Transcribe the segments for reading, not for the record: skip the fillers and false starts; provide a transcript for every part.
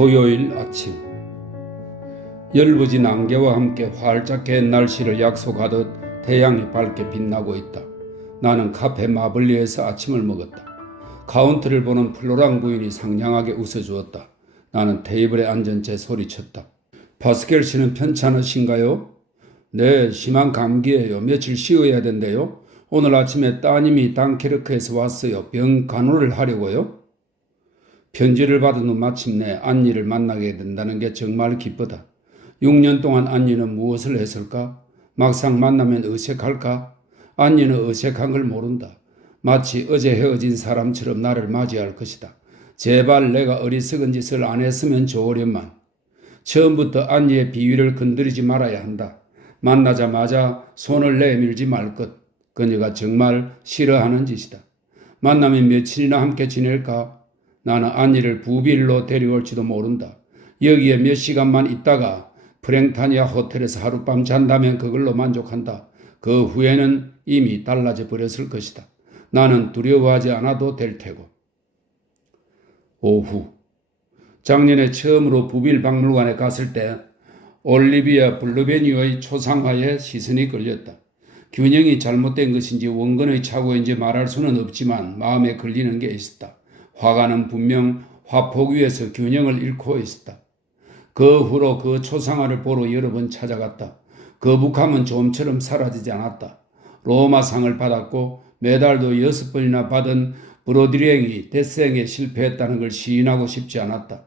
토요일 아침 열부진 안개와 함께 활짝 갠 날씨를 약속하듯 태양이 밝게 빛나고 있다. 나는 카페 마블리에서 아침을 먹었다. 카운트를 보는 플로랑 부인이 상냥하게 웃어주었다. 나는 테이블에 앉은 채 소리쳤다. 파스켈 씨는 편찮으신가요? 네, 심한 감기예요. 며칠 쉬어야 된대요. 오늘 아침에 따님이 단케르크에서 왔어요. 병 간호를 하려고요. 편지를 받은 후 마침내 안니를 만나게 된다는 게 정말 기쁘다. 6년 동안 안니는 무엇을 했을까? 막상 만나면 어색할까? 안니는 어색한 걸 모른다. 마치 어제 헤어진 사람처럼 나를 맞이할 것이다. 제발 내가 어리석은 짓을 안 했으면 좋으련만. 처음부터 안니의 비위를 건드리지 말아야 한다. 만나자마자 손을 내밀지 말 것. 그녀가 정말 싫어하는 짓이다. 만나면 며칠이나 함께 지낼까? 나는 안니를 부빌로 데려올지도 모른다. 여기에 몇 시간만 있다가 프랭타니아 호텔에서 하룻밤 잔다면 그걸로 만족한다. 그 후에는 이미 달라져 버렸을 것이다. 나는 두려워하지 않아도 될 테고. 오후 작년에 처음으로 부빌 박물관에 갔을 때 올리비아 블루베니의 초상화에 시선이 끌렸다. 균형이 잘못된 것인지 원근의 착오인지 말할 수는 없지만 마음에 걸리는 게 있었다. 화가는 분명 화폭 위에서 균형을 잃고 있었다. 그 후로 그 초상화를 보러 여러 번 찾아갔다. 거북함은 좀처럼 사라지지 않았다. 로마상을 받았고 메달도 6번이나 받은 브로디랭이 데생에 실패했다는 걸 시인하고 싶지 않았다.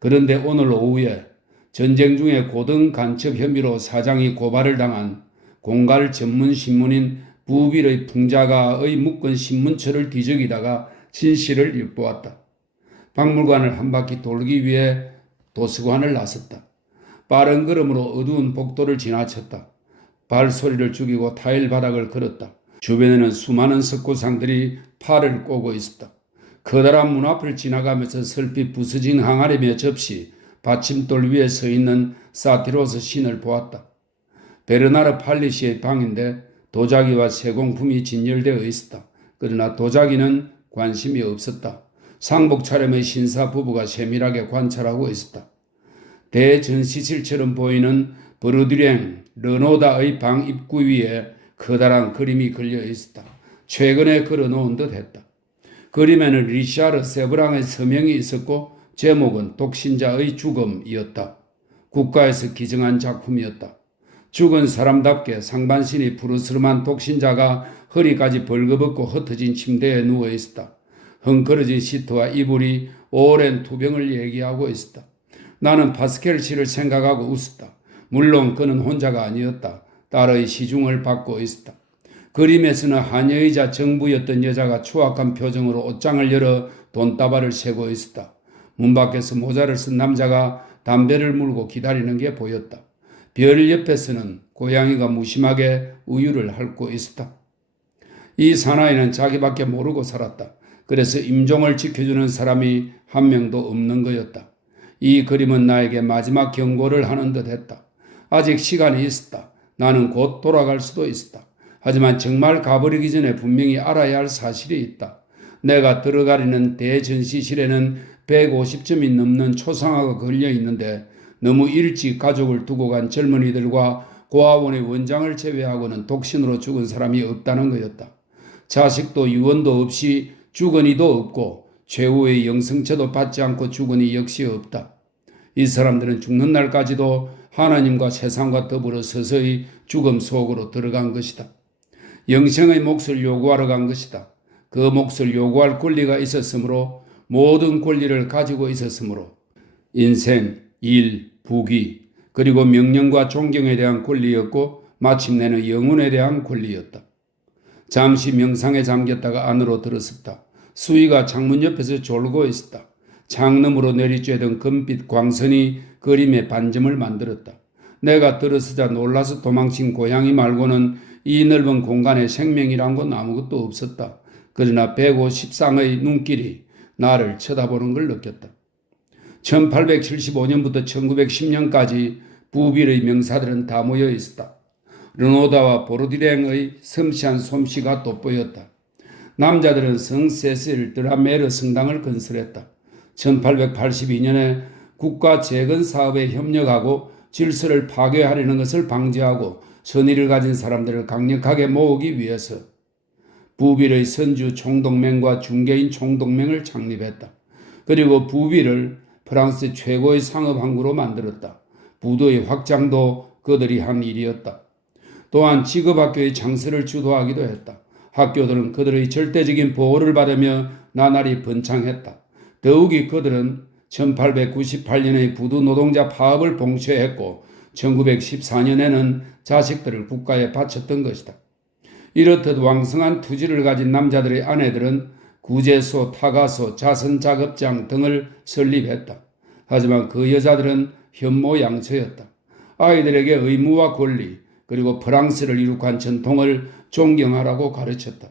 그런데 오늘 오후에 전쟁 중에 고등 간첩 혐의로 사장이 고발을 당한 공갈 전문 신문인 부빌의 풍자가의 묶은 신문처를 뒤적이다가 진실을 엿보았다. 박물관을 한 바퀴 돌기 위해 도서관을 나섰다. 빠른 걸음으로 어두운 복도를 지나쳤다. 발소리를 죽이고 타일 바닥을 걸었다. 주변에는 수많은 석고상들이 팔을 꼬고 있었다. 커다란 문 앞을 지나가면서 슬피 부서진 항아리며 접시, 받침돌 위에 서 있는 사티로스 신을 보았다. 베르나르 팔리시의 방인데 도자기와 세공품이 진열되어 있었다. 그러나 도자기는 관심이 없었다. 상복 차림의 신사 부부가 세밀하게 관찰하고 있었다. 대전시실처럼 보이는 브루드랭 르노다의 방 입구 위에 커다란 그림이 걸려 있었다. 최근에 걸어놓은 듯 했다. 그림에는 리샤르 세브랑의 서명이 있었고 제목은 독신자의 죽음이었다. 국가에서 기증한 작품이었다. 죽은 사람답게 상반신이 푸르스름한 독신자가 허리까지 벌거벗고 흩어진 침대에 누워 있었다. 헝클어진 시트와 이불이 오랜 투병을 얘기하고 있었다. 나는 파스켈 씨를 생각하고 웃었다. 물론 그는 혼자가 아니었다. 딸의 시중을 받고 있었다. 그림에서는 하녀이자 정부였던 여자가 추악한 표정으로 옷장을 열어 돈다발을 세고 있었다. 문 밖에서 모자를 쓴 남자가 담배를 물고 기다리는 게 보였다. 별 옆에서는 고양이가 무심하게 우유를 핥고 있었다. 이 사나이는 자기밖에 모르고 살았다. 그래서 임종을 지켜주는 사람이 한 명도 없는 거였다. 이 그림은 나에게 마지막 경고를 하는 듯 했다. 아직 시간이 있었다. 나는 곧 돌아갈 수도 있었다. 하지만 정말 가버리기 전에 분명히 알아야 할 사실이 있다. 내가 들어가려는 대전시실에는 150점이 넘는 초상화가 걸려 있는데 너무 일찍 가족을 두고 간 젊은이들과 고아원의 원장을 제외하고는 독신으로 죽은 사람이 없다는 거였다. 자식도 유언도 없이 죽은 이도 없고 최후의 영성체도 받지 않고 죽은 이 역시 없다. 이 사람들은 죽는 날까지도 하나님과 세상과 더불어 서서히 죽음 속으로 들어간 것이다. 영생의 몫을 요구하러 간 것이다. 그 몫을 요구할 권리가 있었으므로 모든 권리를 가지고 있었으므로 인생, 일, 부귀, 그리고 명령과 존경에 대한 권리였고 마침내는 영혼에 대한 권리였다. 잠시 명상에 잠겼다가 안으로 들어섰다. 수희가 창문 옆에서 졸고 있었다. 창너머로 내리쬐던 금빛 광선이 그림의 반점을 만들었다. 내가 들어서자 놀라서 도망친 고양이 말고는 이 넓은 공간에 생명이란 건 아무것도 없었다. 그러나 150쌍의 눈길이 나를 쳐다보는 걸 느꼈다. 1875년부터 1910년까지 부빌의 명사들은 다 모여 있었다. 르노다와 보르디랭의 섬시한 솜씨가 돋보였다. 남자들은 성 세실 드라메르 성당을 건설했다. 1882년에 국가 재건 사업에 협력하고 질서를 파괴하려는 것을 방지하고 선의를 가진 사람들을 강력하게 모으기 위해서 부빌의 선주 총동맹과 중개인 총동맹을 창립했다. 그리고 부빌을 프랑스 최고의 상업 항구로 만들었다. 부도의 확장도 그들이 한 일이었다. 또한 직업학교의 창설을 주도하기도 했다. 학교들은 그들의 절대적인 보호를 받으며 나날이 번창했다. 더욱이 그들은 1898년의 부두 노동자 파업을 봉쇄했고 1914년에는 자식들을 국가에 바쳤던 것이다. 이렇듯 왕성한 투지를 가진 남자들의 아내들은 구제소, 타가소, 자선작업장 등을 설립했다. 하지만 그 여자들은 현모양처였다. 아이들에게 의무와 권리 그리고 프랑스를 이룩한 전통을 존경하라고 가르쳤다.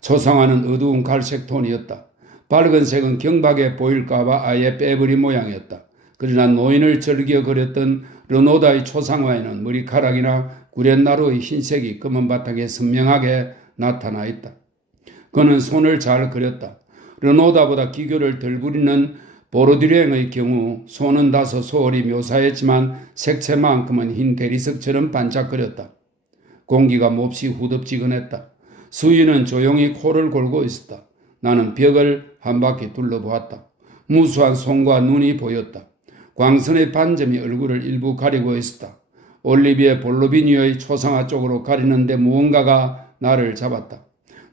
초상화는 어두운 갈색 톤이었다. 밝은색은 경박해 보일까봐 아예 빼버린 모양이었다. 그러나 노인을 즐겨 그렸던 르노다의 초상화에는 머리카락이나 구렛나루의 흰색이 검은 바탕에 선명하게 나타나 있다. 그는 손을 잘 그렸다. 르노다보다 기교를 덜 부리는 보르디롄의 경우 손은 다소 소홀히 묘사했지만 색채만큼은 흰 대리석처럼 반짝거렸다. 공기가 몹시 후덥지근했다. 수인은 조용히 코를 골고 있었다. 나는 벽을 한 바퀴 둘러보았다. 무수한 손과 눈이 보였다. 광선의 반점이 얼굴을 일부 가리고 있었다. 올리비에 볼로비니오의 초상화 쪽으로 가리는데 무언가가 나를 잡았다.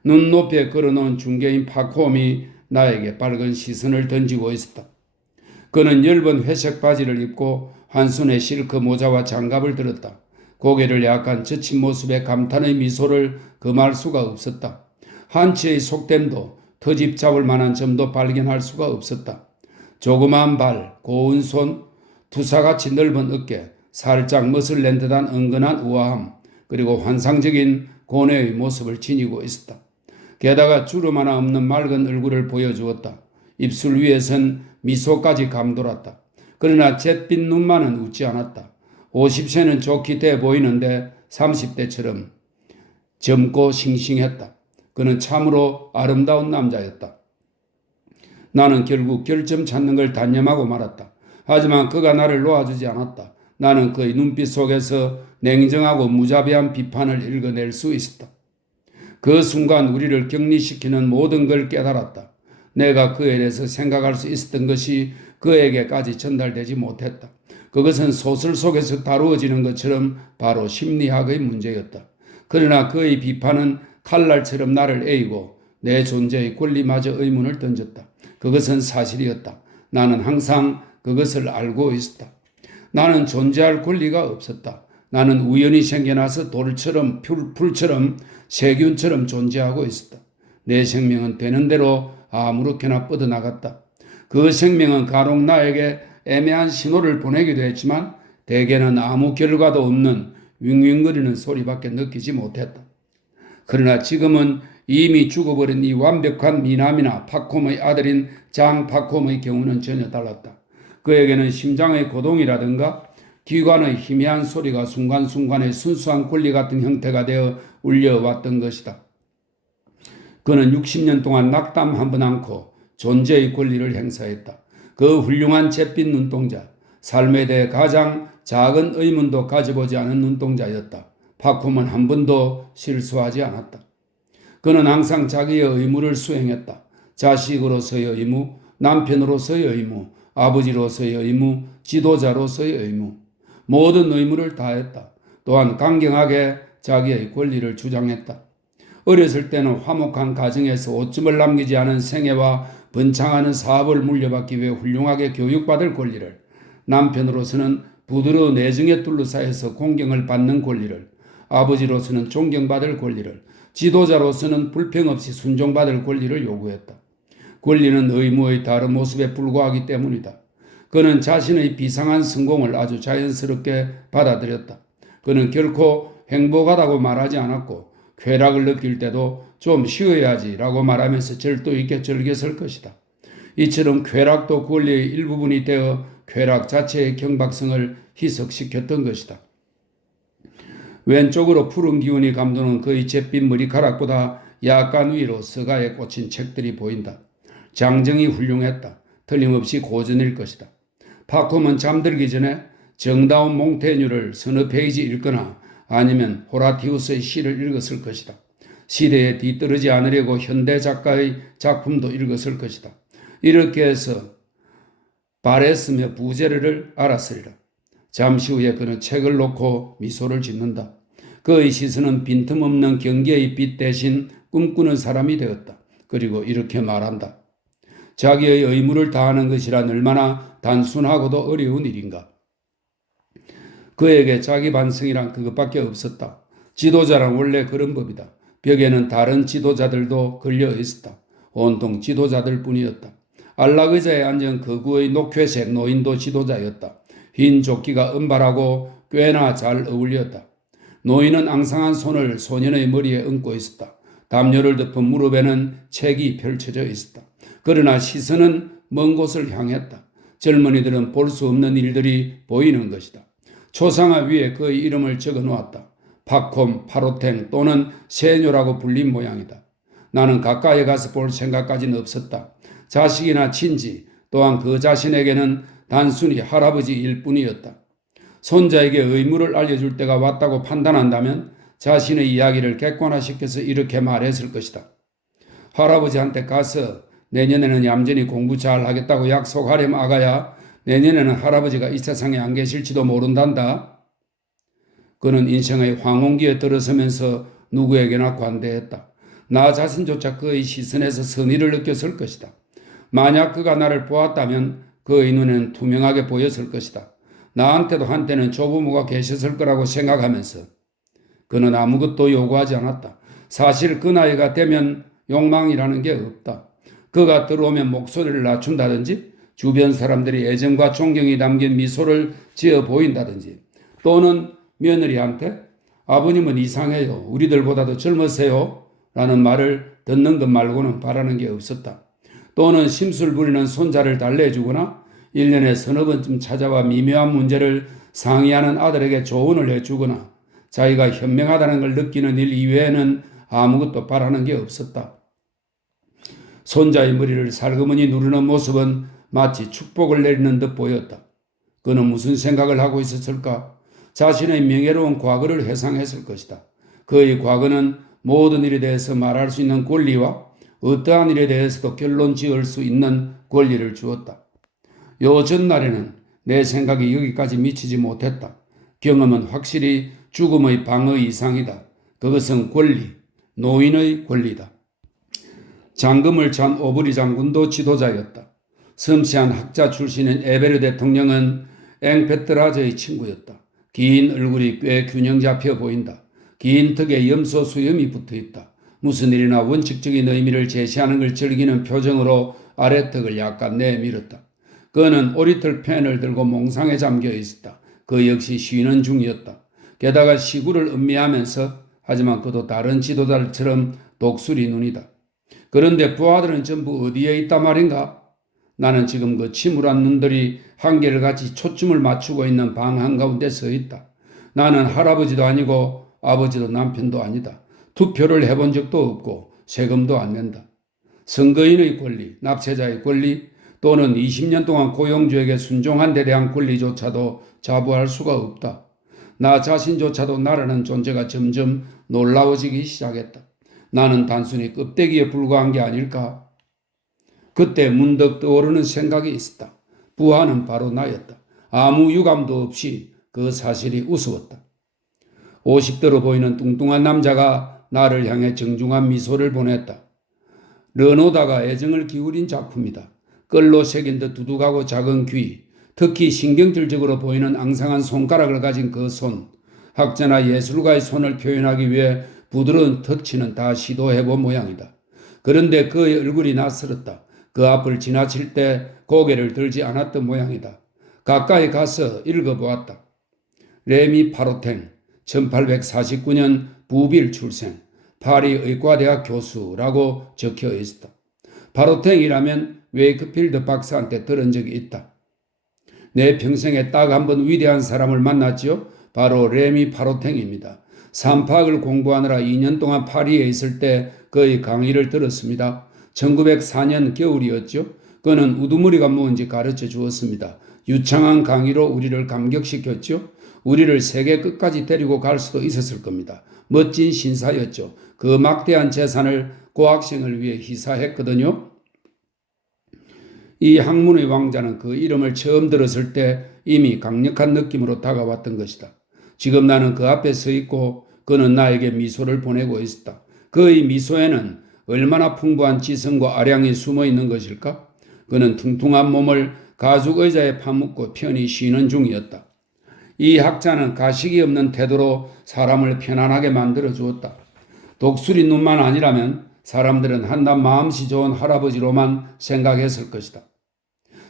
눈높이에 걸어놓은 중개인 파콤이 나에게 밝은 시선을 던지고 있었다. 그는 엷은 회색 바지를 입고 한 손에 실크 모자와 장갑을 들었다. 고개를 약간 젖힌 모습에 감탄의 미소를 금할 수가 없었다. 한치의 속됨도 터집 잡을 만한 점도 발견할 수가 없었다. 조그마한 발, 고운 손, 투사같이 넓은 어깨, 살짝 멋을 낸 듯한 은근한 우아함, 그리고 환상적인 고뇌의 모습을 지니고 있었다. 게다가 주름 하나 없는 맑은 얼굴을 보여주었다. 입술 위에선 미소까지 감돌았다. 그러나 잿빛 눈만은 웃지 않았다. 50세는 좋게 돼 보이는데 30대처럼 젊고 싱싱했다. 그는 참으로 아름다운 남자였다. 나는 결국 결점 찾는 걸 단념하고 말았다. 하지만 그가 나를 놓아주지 않았다. 나는 그의 눈빛 속에서 냉정하고 무자비한 비판을 읽어낼 수 있었다. 그 순간 우리를 격리시키는 모든 걸 깨달았다. 내가 그에 대해서 생각할 수 있었던 것이 그에게까지 전달되지 못했다. 그것은 소설 속에서 다루어지는 것처럼 바로 심리학의 문제였다. 그러나 그의 비판은 칼날처럼 나를 에이고 내 존재의 권리마저 의문을 던졌다. 그것은 사실이었다. 나는 항상 그것을 알고 있었다. 나는 존재할 권리가 없었다. 나는 우연히 생겨나서 돌처럼 풀처럼 세균처럼 존재하고 있었다. 내 생명은 되는 대로 아무렇게나 뻗어나갔다. 그 생명은 간혹 나에게 애매한 신호를 보내기도 했지만 대개는 아무 결과도 없는 윙윙거리는 소리밖에 느끼지 못했다. 그러나 지금은 이미 죽어버린 이 완벽한 미남이나 파콤의 아들인 장 파콤의 경우는 전혀 달랐다. 그에게는 심장의 고동이라든가 기관의 희미한 소리가 순간순간의 순수한 권리 같은 형태가 되어 울려왔던 것이다. 그는 60년 동안 낙담 한 번 않고 존재의 권리를 행사했다. 그 훌륭한 잿빛 눈동자, 삶에 대해 가장 작은 의문도 가져보지 않은 눈동자였다. 파콤은 한 번도 실수하지 않았다. 그는 항상 자기의 의무를 수행했다. 자식으로서의 의무, 남편으로서의 의무, 아버지로서의 의무, 지도자로서의 의무. 모든 의무를 다했다. 또한 강경하게 자기의 권리를 주장했다. 어렸을 때는 화목한 가정에서 오점을 남기지 않은 생애와 번창하는 사업을 물려받기 위해 훌륭하게 교육받을 권리를, 남편으로서는 부드러운 애정에 둘러싸여서 공경을 받는 권리를, 아버지로서는 존경받을 권리를, 지도자로서는 불평 없이 순종받을 권리를 요구했다. 권리는 의무의 다른 모습에 불과하기 때문이다. 그는 자신의 비상한 성공을 아주 자연스럽게 받아들였다. 그는 결코 행복하다고 말하지 않았고 쾌락을 느낄 때도 좀 쉬어야지라고 말하면서 절도 있게 즐겼을 것이다. 이처럼 쾌락도 권리의 일부분이 되어 쾌락 자체의 경박성을 희석시켰던 것이다. 왼쪽으로 푸른 기운이 감도는 그의 잿빛 머리카락보다 약간 위로 서가에 꽂힌 책들이 보인다. 장정이 훌륭했다. 틀림없이 고전일 것이다. 파콤은 잠들기 전에 정다운 몽테뉴를 서너 페이지 읽거나 아니면 호라티우스의 시를 읽었을 것이다. 시대에 뒤떨어지지 않으려고 현대 작가의 작품도 읽었을 것이다. 이렇게 해서 바랬으며 부제르를 알았으리라. 잠시 후에 그는 책을 놓고 미소를 짓는다. 그의 시선은 빈틈없는 경계의 빛 대신 꿈꾸는 사람이 되었다. 그리고 이렇게 말한다. 자기의 의무를 다하는 것이란 얼마나 단순하고도 어려운 일인가. 그에게 자기 반성이란 그것밖에 없었다. 지도자란 원래 그런 법이다. 벽에는 다른 지도자들도 걸려 있었다. 온통 지도자들 뿐이었다. 안락의자에 앉은 거구의 녹회색 노인도 지도자였다. 흰 조끼가 은발하고 꽤나 잘 어울렸다. 노인은 앙상한 손을 소년의 머리에 얹고 있었다. 담요를 덮은 무릎에는 책이 펼쳐져 있었다. 그러나 시선은 먼 곳을 향했다. 젊은이들은 볼 수 없는 일들이 보이는 것이다. 초상화 위에 그의 이름을 적어 놓았다. 파콤, 파로탱 또는 세뇨라고 불린 모양이다. 나는 가까이 가서 볼 생각까지는 없었다. 자식이나 친지 또한 그 자신에게는 단순히 할아버지일 뿐이었다. 손자에게 의무를 알려줄 때가 왔다고 판단한다면 자신의 이야기를 객관화시켜서 이렇게 말했을 것이다. 할아버지한테 가서 내년에는 얌전히 공부 잘 하겠다고 약속하렴 아가야. 내년에는 할아버지가 이 세상에 안 계실지도 모른단다. 그는 인생의 황혼기에 들어서면서 누구에게나 관대했다. 나 자신조차 그의 시선에서 선의를 느꼈을 것이다. 만약 그가 나를 보았다면 그의 눈에는 투명하게 보였을 것이다. 나한테도 한때는 조부모가 계셨을 거라고 생각하면서 그는 아무것도 요구하지 않았다. 사실 그 나이가 되면 욕망이라는 게 없다. 그가 들어오면 목소리를 낮춘다든지 주변 사람들이 애정과 존경이 담긴 미소를 지어 보인다든지 또는 며느리한테 아버님은 이상해요. 우리들보다도 젊으세요. 라는 말을 듣는 것 말고는 바라는 게 없었다. 또는 심술 부리는 손자를 달래주거나 1년에 서너 번쯤 찾아와 미묘한 문제를 상의하는 아들에게 조언을 해주거나 자기가 현명하다는 걸 느끼는 일 이외에는 아무것도 바라는 게 없었다. 손자의 머리를 살그머니 누르는 모습은 마치 축복을 내리는 듯 보였다. 그는 무슨 생각을 하고 있었을까? 자신의 명예로운 과거를 회상했을 것이다. 그의 과거는 모든 일에 대해서 말할 수 있는 권리와 어떠한 일에 대해서도 결론 지을 수 있는 권리를 주었다. 요 전날에는 내 생각이 여기까지 미치지 못했다. 경험은 확실히 죽음의 방어 이상이다. 그것은 권리, 노인의 권리다. 장금을 찬 오브리 장군도 지도자였다. 섬세한 학자 출신인 에베르 대통령은 앵페트라즈의 친구였다. 긴 얼굴이 꽤 균형 잡혀 보인다. 긴 턱에 염소 수염이 붙어있다. 무슨 일이나 원칙적인 의미를 제시하는 걸 즐기는 표정으로 아래턱을 약간 내밀었다. 그는 오리털 펜을 들고 몽상에 잠겨 있었다. 그 역시 쉬는 중이었다. 게다가 시구를 음미하면서 하지만 그도 다른 지도자들처럼 독수리 눈이다. 그런데 부하들은 전부 어디에 있단 말인가? 나는 지금 그 침울한 눈들이 한결같이 초점을 맞추고 있는 방 한가운데 서 있다. 나는 할아버지도 아니고 아버지도 남편도 아니다. 투표를 해본 적도 없고 세금도 안 낸다. 선거인의 권리, 납세자의 권리 또는 20년 동안 고용주에게 순종한 데 대한 권리조차도 자부할 수가 없다. 나 자신조차도 나라는 존재가 점점 놀라워지기 시작했다. 나는 단순히 껍데기에 불과한 게 아닐까? 그때 문득 떠오르는 생각이 있었다. 부하는 바로 나였다. 아무 유감도 없이 그 사실이 우스웠다. 50대로 보이는 뚱뚱한 남자가 나를 향해 정중한 미소를 보냈다. 르노다가 애정을 기울인 작품이다. 끌로 새긴 듯 두둑하고 작은 귀, 특히 신경질적으로 보이는 앙상한 손가락을 가진 그 손, 학자나 예술가의 손을 표현하기 위해 부드러운 터치는 다 시도해본 모양이다. 그런데 그의 얼굴이 낯설었다. 그 앞을 지나칠 때 고개를 들지 않았던 모양이다. 가까이 가서 읽어보았다. 레미 파로탱, 1849년 부빌 출생, 파리 의과대학 교수라고 적혀 있었다. 파로탱이라면 웨이크필드 박사한테 들은 적이 있다. 내 평생에 딱 한 번 위대한 사람을 만났지요. 바로 레미 파로탱입니다. 산파학을 공부하느라 2년 동안 파리에 있을 때 그의 강의를 들었습니다. 1904년 겨울이었죠. 그는 우두머리가 뭔지 가르쳐 주었습니다. 유창한 강의로 우리를 감격시켰죠. 우리를 세계 끝까지 데리고 갈 수도 있었을 겁니다. 멋진 신사였죠. 그 막대한 재산을 고학생을 위해 희사했거든요. 이 학문의 왕자는 그 이름을 처음 들었을 때 이미 강력한 느낌으로 다가왔던 것이다. 지금 나는 그 앞에 서 있고 그는 나에게 미소를 보내고 있었다. 그의 미소에는 얼마나 풍부한 지성과 아량이 숨어 있는 것일까? 그는 퉁퉁한 몸을 가죽 의자에 파묻고 편히 쉬는 중이었다. 이 학자는 가식이 없는 태도로 사람을 편안하게 만들어 주었다. 독수리 눈만 아니라면 사람들은 한낱 마음씨 좋은 할아버지로만 생각했을 것이다.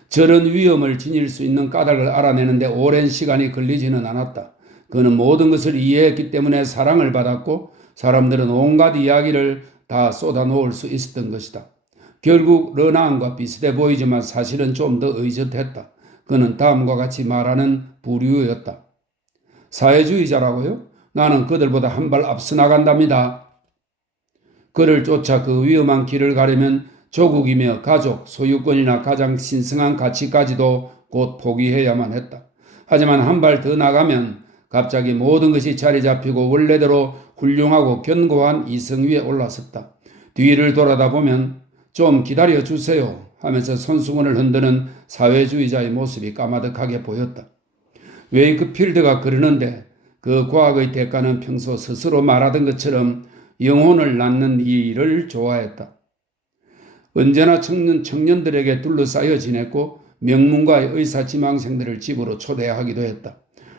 저런 위험을 지닐 수 있는 까닭을 알아내는데 오랜 시간이 걸리지는 않았다. 그는 모든 것을 이해했기 때문에 사랑을 받았고 사람들은 온갖 이야기를 다 쏟아놓을 수 있었던 것이다. 결국 르나안과 비슷해 보이지만 사실은 좀 더 의젓했다. 그는 다음과 같이 말하는 부류였다. 사회주의자라고요? 나는 그들보다 한 발 앞서 나간답니다. 그를 쫓아 그 위험한 길을 가려면 조국이며 가족, 소유권이나 가장 신성한 가치까지도 곧 포기해야만 했다. 하지만 한 발 더 나가면 갑자기 모든 것이 자리 잡히고 원래대로 훌륭하고 견고한 이성 위에 올라섰다. 뒤를 돌아다 보면 좀 기다려 주세요 하면서 손수건을 흔드는 사회주의자의 모습이 까마득하게 보였다. 웨이크필드가 그러는데 그 과학의 대가는 평소 스스로 말하던 것처럼 영혼을 낳는 이 일을 좋아했다. 언제나 청년들에게 둘러싸여 지냈고 명문가의 의사지망생들을 집으로 초대하기도 했다.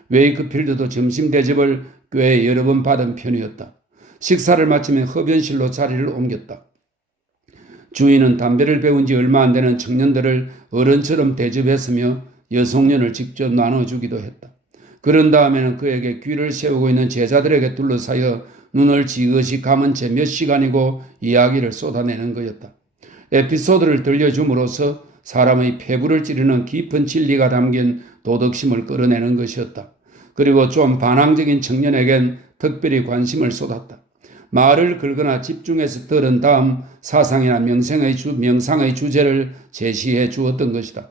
웨이크필드도 점심 대접을 꽤 여러 번 받은 편이었다. 식사를 마치면 흡연실로 자리를 옮겼다. 주인은 담배를 배운 지 얼마 안 되는 청년들을 어른처럼 대접했으며 여송년을 직접 나눠주기도 했다. 그런 다음에는 그에게 귀를 세우고 있는 제자들에게 둘러싸여 눈을 지그시 감은 채 몇 시간이고 이야기를 쏟아내는 거였다. 에피소드를 들려줌으로써 사람의 폐부를 찌르는 깊은 진리가 담긴 도덕심을 끌어내는 것이었다. 그리고 좀 반항적인 청년에겐 특별히 관심을 쏟았다. 말을 걸거나 집중해서 들은 다음 사상이나 명상의 주제를 제시해 주었던 것이다.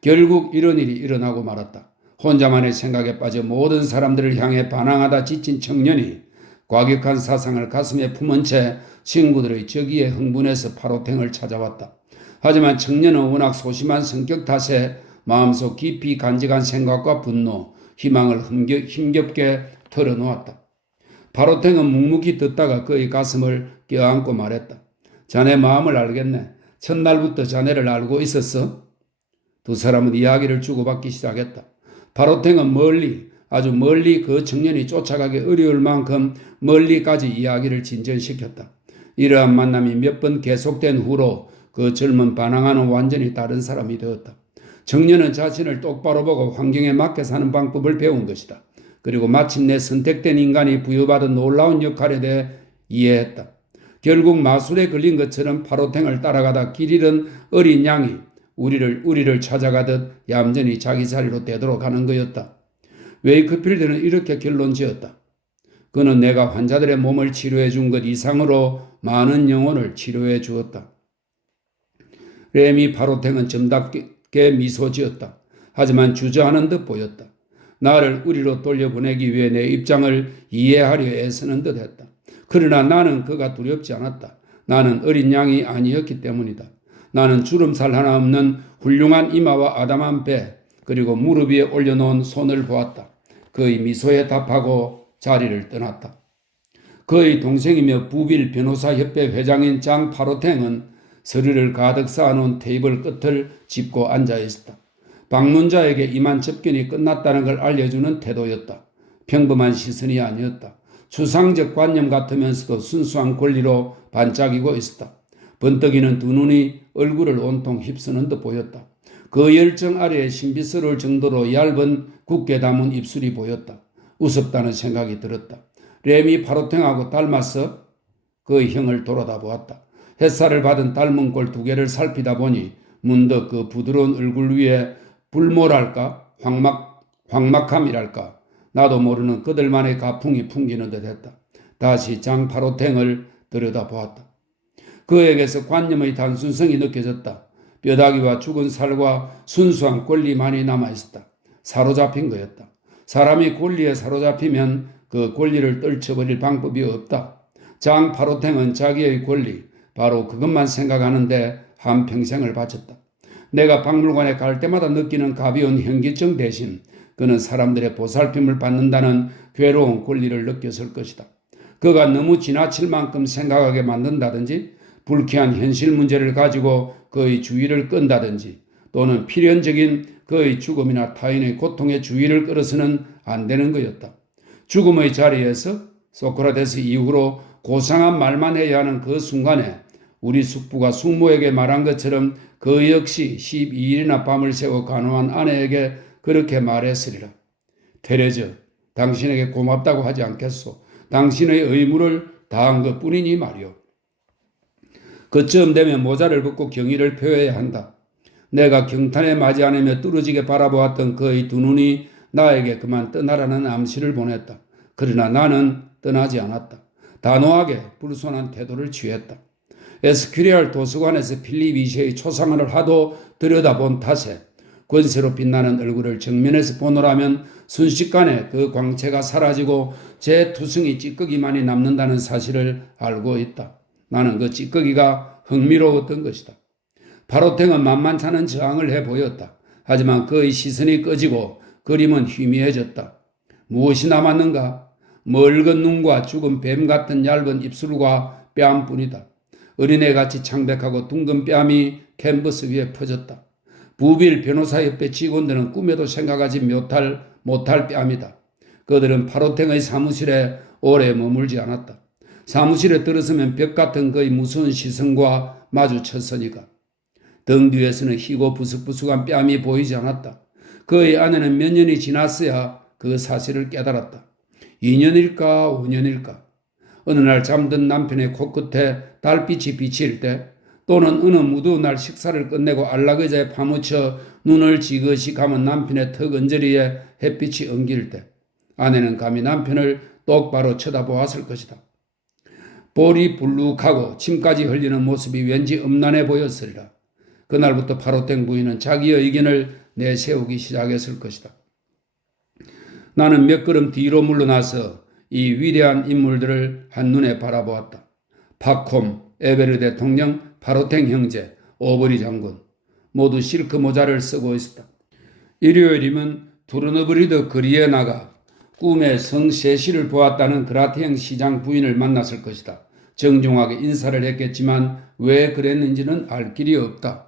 결국 이런 일이 일어나고 말았다. 혼자만의 생각에 빠져 모든 사람들을 향해 반항하다 지친 청년이 과격한 사상을 가슴에 품은 채 친구들의 저기에 흥분해서 파로탱을 찾아왔다. 하지만 청년은 워낙 소심한 성격 탓에 마음속 깊이 간직한 생각과 분노, 희망을 힘겹게 털어놓았다. 파로탱은 묵묵히 듣다가 그의 가슴을 껴안고 말했다. 자네 마음을 알겠네. 첫날부터 자네를 알고 있었어? 두 사람은 이야기를 주고받기 시작했다. 파로탱은 아주 멀리 그 청년이 쫓아가기 어려울 만큼 멀리까지 이야기를 진전시켰다. 이러한 만남이 몇 번 계속된 후로 그 젊은 반항하는 완전히 다른 사람이 되었다. 청년은 자신을 똑바로 보고 환경에 맞게 사는 방법을 배운 것이다. 그리고 마침내 선택된 인간이 부여받은 놀라운 역할에 대해 이해했다. 결국 마술에 걸린 것처럼 파로탱을 따라가다 길 잃은 어린 양이 우리를 찾아가듯 얌전히 자기 자리로 되도록 하는 거였다. 웨이크필드는 이렇게 결론 지었다. 그는 내가 환자들의 몸을 치료해 준 것 이상으로 많은 영혼을 치료해 주었다. 레미 파로탱은 정답게 미소 지었다. 하지만 주저하는 듯 보였다. 나를 우리로 돌려보내기 위해 내 입장을 이해하려 애쓰는 듯 했다. 그러나 나는 그가 두렵지 않았다. 나는 어린 양이 아니었기 때문이다. 나는 주름살 하나 없는 훌륭한 이마와 아담한 배, 그리고 무릎 위에 올려놓은 손을 보았다. 그의 미소에 답하고 자리를 떠났다. 그의 동생이며 부빌 변호사협회 회장인 장 파로탱은 서류를 가득 쌓아놓은 테이블 끝을 짚고 앉아 있었다. 방문자에게 임한 접견이 끝났다는 걸 알려주는 태도였다. 평범한 시선이 아니었다. 추상적 관념 같으면서도 순수한 권리로 반짝이고 있었다. 번뜩이는 두 눈이 얼굴을 온통 휩쓰는 듯 보였다. 그 열정 아래에 신비스러울 정도로 얇은 굳게 담은 입술이 보였다. 우습다는 생각이 들었다. 레미 파로탱하고 닮아서 그의 형을 돌아다 보았다. 햇살을 받은 닮은 꼴 두 개를 살피다 보니 문득 그 부드러운 얼굴 위에 불모랄까 황막함이랄까 나도 모르는 그들만의 가풍이 풍기는 듯 했다. 다시 장 파로탱을 들여다보았다. 그에게서 관념의 단순성이 느껴졌다. 뼈다귀와 죽은 살과 순수한 권리만이 남아있었다. 사로잡힌 거였다. 사람이 권리에 사로잡히면 그 권리를 떨쳐버릴 방법이 없다. 장 파로탱은 자기의 권리, 바로 그것만 생각하는데 한평생을 바쳤다. 내가 박물관에 갈 때마다 느끼는 가벼운 현기증 대신 그는 사람들의 보살핌을 받는다는 괴로운 권리를 느꼈을 것이다. 그가 너무 지나칠 만큼 생각하게 만든다든지 불쾌한 현실 문제를 가지고 그의 주의를 끈다든지 또는 필연적인 그의 죽음이나 타인의 고통에 주의를 끌어서는 안 되는 거였다. 죽음의 자리에서 소크라테스 이후로 고상한 말만 해야 하는 그 순간에 우리 숙부가 숙모에게 말한 것처럼 그 역시 12일이나 밤을 새워 간호한 아내에게 그렇게 말했으리라. 테레즈, 당신에게 고맙다고 하지 않겠소. 당신의 의무를 다한 것뿐이니 말이오. 그쯤 되면 모자를 벗고 경의를 표해야 한다. 내가 경탄에 맞이 않으며 뚫어지게 바라보았던 그의 두 눈이 나에게 그만 떠나라는 암시를 보냈다. 그러나 나는 떠나지 않았다. 단호하게 불손한 태도를 취했다. 에스큐리알 도서관에서 필립 2세의 초상화를 하도 들여다본 탓에 권세로 빛나는 얼굴을 정면에서 보노라면 순식간에 그 광채가 사라지고 제 투성이 찌꺼기만이 남는다는 사실을 알고 있다. 나는 그 찌꺼기가 흥미로웠던 것이다. 파로탱은 만만찮은 저항을 해 보였다. 하지만 그의 시선이 꺼지고 그림은 희미해졌다. 무엇이 남았는가? 멀건 눈과 죽은 뱀 같은 얇은 입술과 뺨뿐이다. 어린애같이 창백하고 둥근 뺨이 캔버스 위에 퍼졌다. 부빌 변호사협회 직원들은 꿈에도 생각하지 못할 뺨이다. 그들은 파로탱의 사무실에 오래 머물지 않았다. 사무실에 들어서면 벽 같은 그의 무서운 시선과 마주쳤으니까. 등 뒤에서는 희고 부스부스한 뺨이 보이지 않았다. 그의 아내는 몇 년이 지났어야 그 사실을 깨달았다. 2년일까 5년일까. 어느 날 잠든 남편의 코끝에 달빛이 비칠 때 또는 어느 무더운 날 식사를 끝내고 안락의자에 파묻혀 눈을 지그시 감은 남편의 턱 언저리에 햇빛이 엉길 때 아내는 감히 남편을 똑바로 쳐다보았을 것이다. 볼이 불룩하고 침까지 흘리는 모습이 왠지 음란해 보였으리라. 그날부터 파로탱 부인은 자기의 의견을 내세우기 시작했을 것이다. 나는 몇 걸음 뒤로 물러나서 이 위대한 인물들을 한눈에 바라보았다. 파콤, 에베르 대통령, 파로탱 형제, 오버리 장군 모두 실크 모자를 쓰고 있었다. 일요일이면 두르너브리드 거리에 나가 꿈에 성 셰시를 보았다는 그라테형 시장 부인을 만났을 것이다. 정중하게 인사를 했겠지만 왜 그랬는지는 알 길이 없다.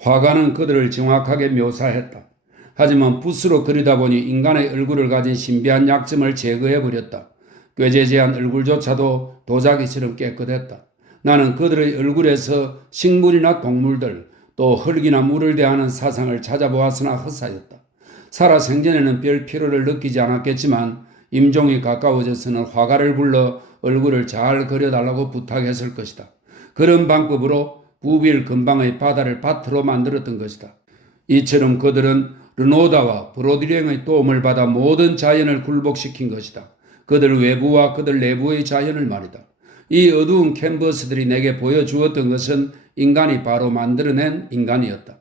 화가는 그들을 정확하게 묘사했다. 하지만 붓으로 그리다 보니 인간의 얼굴을 가진 신비한 약점을 제거해버렸다. 꾀재재한 얼굴조차도 도자기처럼 깨끗했다. 나는 그들의 얼굴에서 식물이나 동물들 또 흙이나 물을 대하는 사상을 찾아보았으나 헛사였다. 살아생전에는 별 필요를 느끼지 않았겠지만 임종이 가까워져서는 화가를 불러 얼굴을 잘 그려달라고 부탁했을 것이다. 그런 방법으로 부빌 근방의 바다를 밭으로 만들었던 것이다. 이처럼 그들은 르노다와 브로드링의 도움을 받아 모든 자연을 굴복시킨 것이다. 그들 외부와 그들 내부의 자연을 말이다. 이 어두운 캔버스들이 내게 보여주었던 것은 인간이 바로 만들어낸 인간이었다.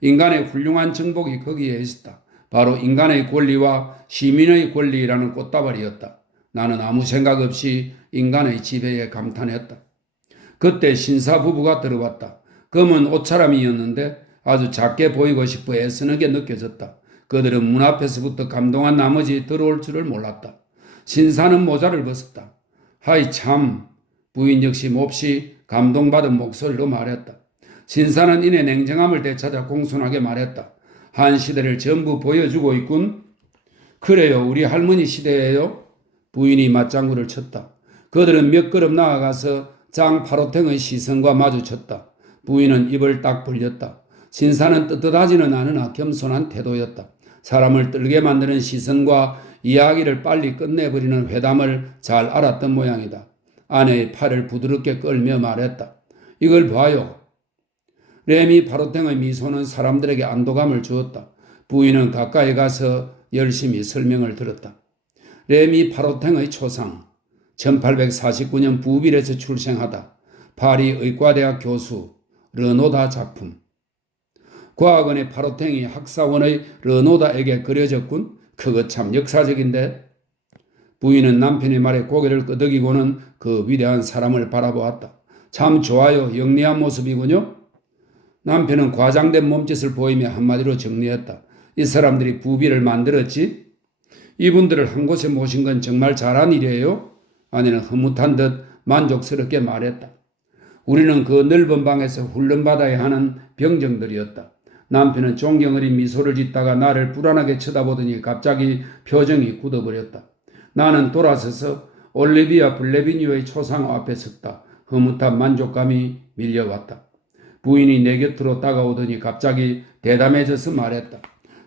인간의 훌륭한 정복이 거기에 있었다. 바로 인간의 권리와 시민의 권리라는 꽃다발이었다. 나는 아무 생각 없이 인간의 지배에 감탄했다. 그때 신사 부부가 들어왔다. 검은 옷차림이었는데 아주 작게 보이고 싶어 애쓰는게 느껴졌다. 그들은 문 앞에서부터 감동한 나머지 들어올 줄을 몰랐다. 신사는 모자를 벗었다. 하이 참, 부인 역시 몹시 감동받은 목소리로 말했다. 신사는 이내 냉정함을 되찾아 공손하게 말했다. 한 시대를 전부 보여주고 있군. 그래요, 우리 할머니 시대예요. 부인이 맞장구를 쳤다. 그들은 몇 걸음 나아가서 장 파로탱의 시선과 마주쳤다. 부인은 입을 딱 벌렸다. 신사는 떳떳하지는 않으나 겸손한 태도였다. 사람을 떨게 만드는 시선과 이야기를 빨리 끝내버리는 회담을 잘 알았던 모양이다. 아내의 팔을 부드럽게 끌며 말했다. 이걸 봐요. 레미 파로탱의 미소는 사람들에게 안도감을 주었다. 부인은 가까이 가서 열심히 설명을 들었다. 레미 파로탱의 초상, 1849년 부빌에서 출생하다. 파리 의과대학 교수, 르노다 작품. 과학원의 파로탱이 학사원의 르노다에게 그려졌군. 그거 참 역사적인데. 부인은 남편의 말에 고개를 끄덕이고는 그 위대한 사람을 바라보았다. 참 좋아요. 영리한 모습이군요. 남편은 과장된 몸짓을 보이며 한마디로 정리했다. 이 사람들이 부비를 만들었지? 이분들을 한 곳에 모신 건 정말 잘한 일이에요? 아내는 흐뭇한 듯 만족스럽게 말했다. 우리는 그 넓은 방에서 훈련받아야 하는 병정들이었다. 남편은 존경 어린 미소를 짓다가 나를 불안하게 쳐다보더니 갑자기 표정이 굳어버렸다. 나는 돌아서서 올리비아 블레비뉴의 초상 앞에 섰다. 흐뭇한 만족감이 밀려왔다. 부인이 내 곁으로 다가오더니 갑자기 대담해져서 말했다.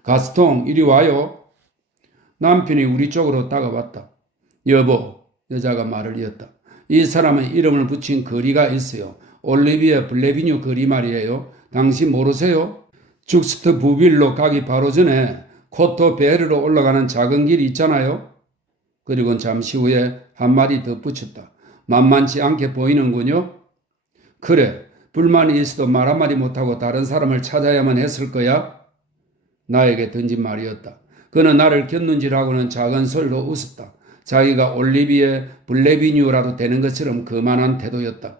가스통, 이리 와요. 남편이 우리 쪽으로 다가왔다. 여보, 여자가 말을 이었다. 이 사람은 이름을 붙인 거리가 있어요. 올리비아 블레비뉴 거리 말이에요. 당신 모르세요? 죽스트 부빌로 가기 바로 전에 코토 베르로 올라가는 작은 길이 있잖아요. 그리고 잠시 후에 한마디 덧붙였다. 만만치 않게 보이는군요. 그래, 불만이 있어도 말 한마디 못하고 다른 사람을 찾아야만 했을 거야? 나에게 던진 말이었다. 그는 나를 곁눈질하고는 작은 소리로 웃었다. 자기가 올리비에 블레비뉴라도 되는 것처럼 거만한 태도였다.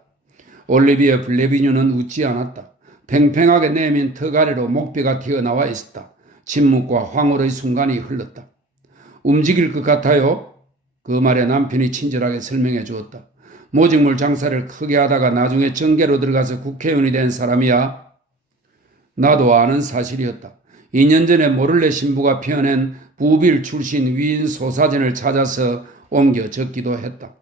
올리비에 블레비뉴는 웃지 않았다. 팽팽하게 내민 턱아래로 목뼈가 튀어나와 있었다. 침묵과 황홀의 순간이 흘렀다. 움직일 것 같아요? 그 말에 남편이 친절하게 설명해 주었다. 모직물 장사를 크게 하다가 나중에 정계로 들어가서 국회의원이 된 사람이야. 나도 아는 사실이었다. 2년 전에 모를레 신부가 펴낸 부빌 출신 위인 소사전을 찾아서 옮겨 적기도 했다.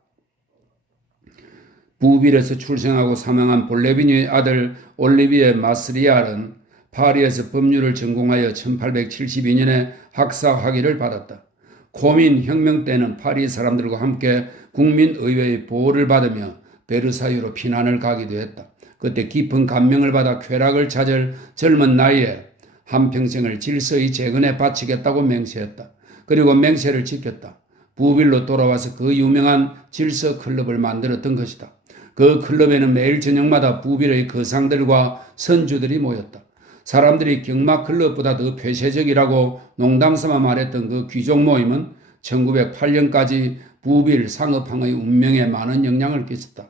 부빌에서 출생하고 사망한 볼레비뉴의 아들 올리비에 마스리알은 파리에서 법률을 전공하여 1872년에 학사 학위를 받았다. 고민 혁명 때는 파리 사람들과 함께 국민의회의 보호를 받으며 베르사유로 피난을 가기도 했다. 그때 깊은 감명을 받아 쾌락을 찾을 젊은 나이에 한평생을 질서의 재건에 바치겠다고 맹세했다. 그리고 맹세를 지켰다. 부빌로 돌아와서 그 유명한 질서 클럽을 만들었던 것이다. 그 클럽에는 매일 저녁마다 부빌의 거상들과 선주들이 모였다. 사람들이 경마 클럽보다 더 폐쇄적이라고 농담삼아 말했던 그 귀족 모임은 1908년까지 부빌 상업항의 운명에 많은 영향을 끼쳤다.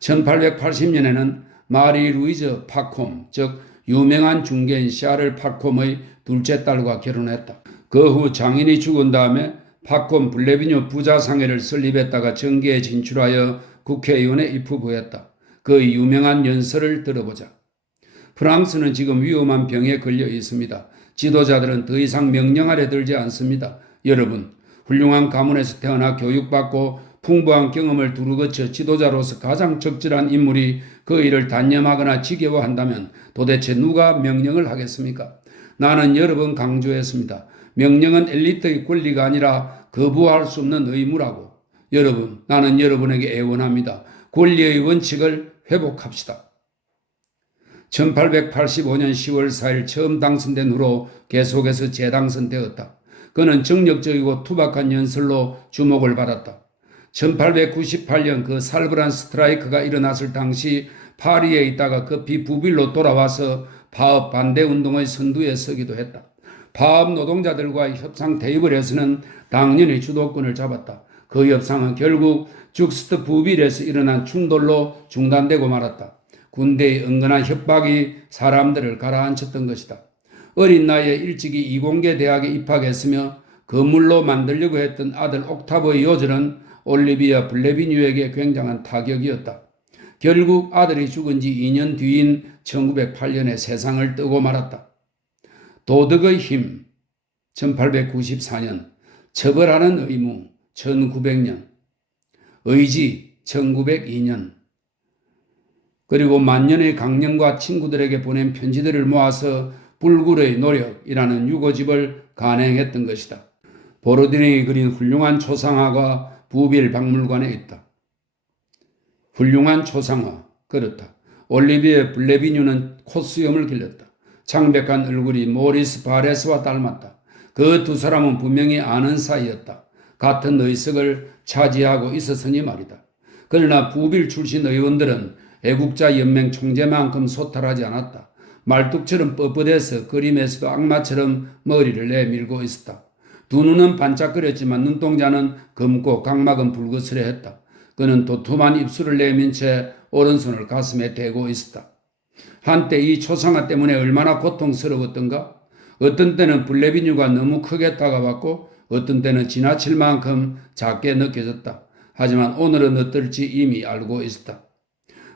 1880년에는 마리 루이즈 파콤, 즉 유명한 중개인 샤를 파콤의 둘째 딸과 결혼했다. 그 후 장인이 죽은 다음에 파콤 블레비뉴 부자상회를 설립했다가 정계에 진출하여 국회의원에 입후보했다. 그 유명한 연설을 들어보자. 프랑스는 지금 위험한 병에 걸려 있습니다. 지도자들은 더 이상 명령 아래 들지 않습니다. 여러분, 훌륭한 가문에서 태어나 교육받고 풍부한 경험을 두루 거쳐 지도자로서 가장 적절한 인물이 그 일을 단념하거나 지겨워한다면 도대체 누가 명령을 하겠습니까? 나는 여러 번 강조했습니다. 명령은 엘리트의 권리가 아니라 거부할 수 없는 의무라고. 여러분, 나는 여러분에게 애원합니다. 권리의 원칙을 회복합시다. 1885년 10월 4일 처음 당선된 후로 계속해서 재당선되었다. 그는 정력적이고 투박한 연설로 주목을 받았다. 1898년 그 살벌한 스트라이크가 일어났을 당시 파리에 있다가 급히 부빌로 돌아와서 파업 반대 운동의 선두에 서기도 했다. 파업 노동자들과의 협상 테이블에서는 당연히 주도권을 잡았다. 그 협상은 결국 죽스트 부빌에서 일어난 충돌로 중단되고 말았다. 군대의 은근한 협박이 사람들을 가라앉혔던 것이다. 어린 나이에 일찍이 이공계 대학에 입학했으며 건물로 만들려고 했던 아들 옥타브의 요절은 올리비아 블레비뉴에게 굉장한 타격이었다. 결국 아들이 죽은 지 2년 뒤인 1908년에 세상을 뜨고 말았다. 도덕의 힘 1894년, 처벌하는 의무 1900년, 의지 1902년, 그리고 만년의 강령과 친구들에게 보낸 편지들을 모아서 불굴의 노력이라는 유고집을 간행했던 것이다. 보르디넹이 그린 훌륭한 초상화가 부빌 박물관에 있다. 훌륭한 초상화, 그렇다. 올리비에 블레비뉴는 콧수염을 길렀다. 창백한 얼굴이 모리스 바레스와 닮았다. 그 두 사람은 분명히 아는 사이였다. 같은 의석을 차지하고 있었으니 말이다. 그러나 부빌 출신 의원들은 애국자 연맹 총재만큼 소탈하지 않았다. 말뚝처럼 뻣뻣해서 그림에서도 악마처럼 머리를 내밀고 있었다. 두 눈은 반짝거렸지만 눈동자는 검고 각막은 불그스레했다. 그는 도톰한 입술을 내민 채 오른손을 가슴에 대고 있었다. 한때 이 초상화 때문에 얼마나 고통스러웠던가? 어떤 때는 블레비뉴가 너무 크게 다가왔고 어떤 때는 지나칠 만큼 작게 느껴졌다. 하지만 오늘은 어떨지 이미 알고 있었다.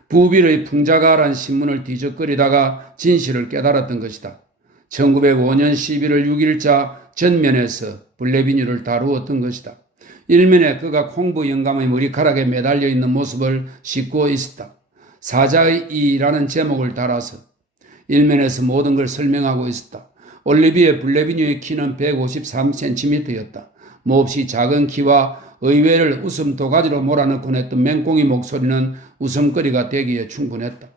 부빌의 풍자가란 신문을 뒤적거리다가 진실을 깨달았던 것이다. 1905년 11월 6일자 전면에서 블레비뉴를 다루었던 것이다. 일면에 그가 콩부 영감의 머리카락에 매달려 있는 모습을 싣고 있었다. 사자의 이라는 제목을 달아서 일면에서 모든 걸 설명하고 있었다. 올리비에 블레비뉴의 키는 153cm였다. 몹시 작은 키와 의외를 웃음 도가지로 몰아넣곤 했던 맹꽁이 목소리는 웃음거리가 되기에 충분했다.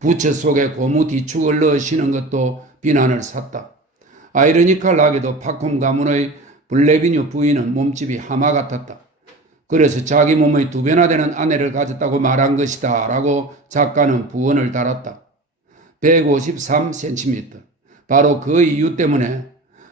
부처 속에 고무 뒤축을 넣으시는 것도 비난을 샀다. 아이러니컬하게도 팝콘 가문의 블레비뉴 부인은 몸집이 하마 같았다. 그래서 자기 몸의 2배나 되는 아내를 가졌다고 말한 것이다 라고 작가는 부언을 달았다. 153cm. 바로 그 이유 때문에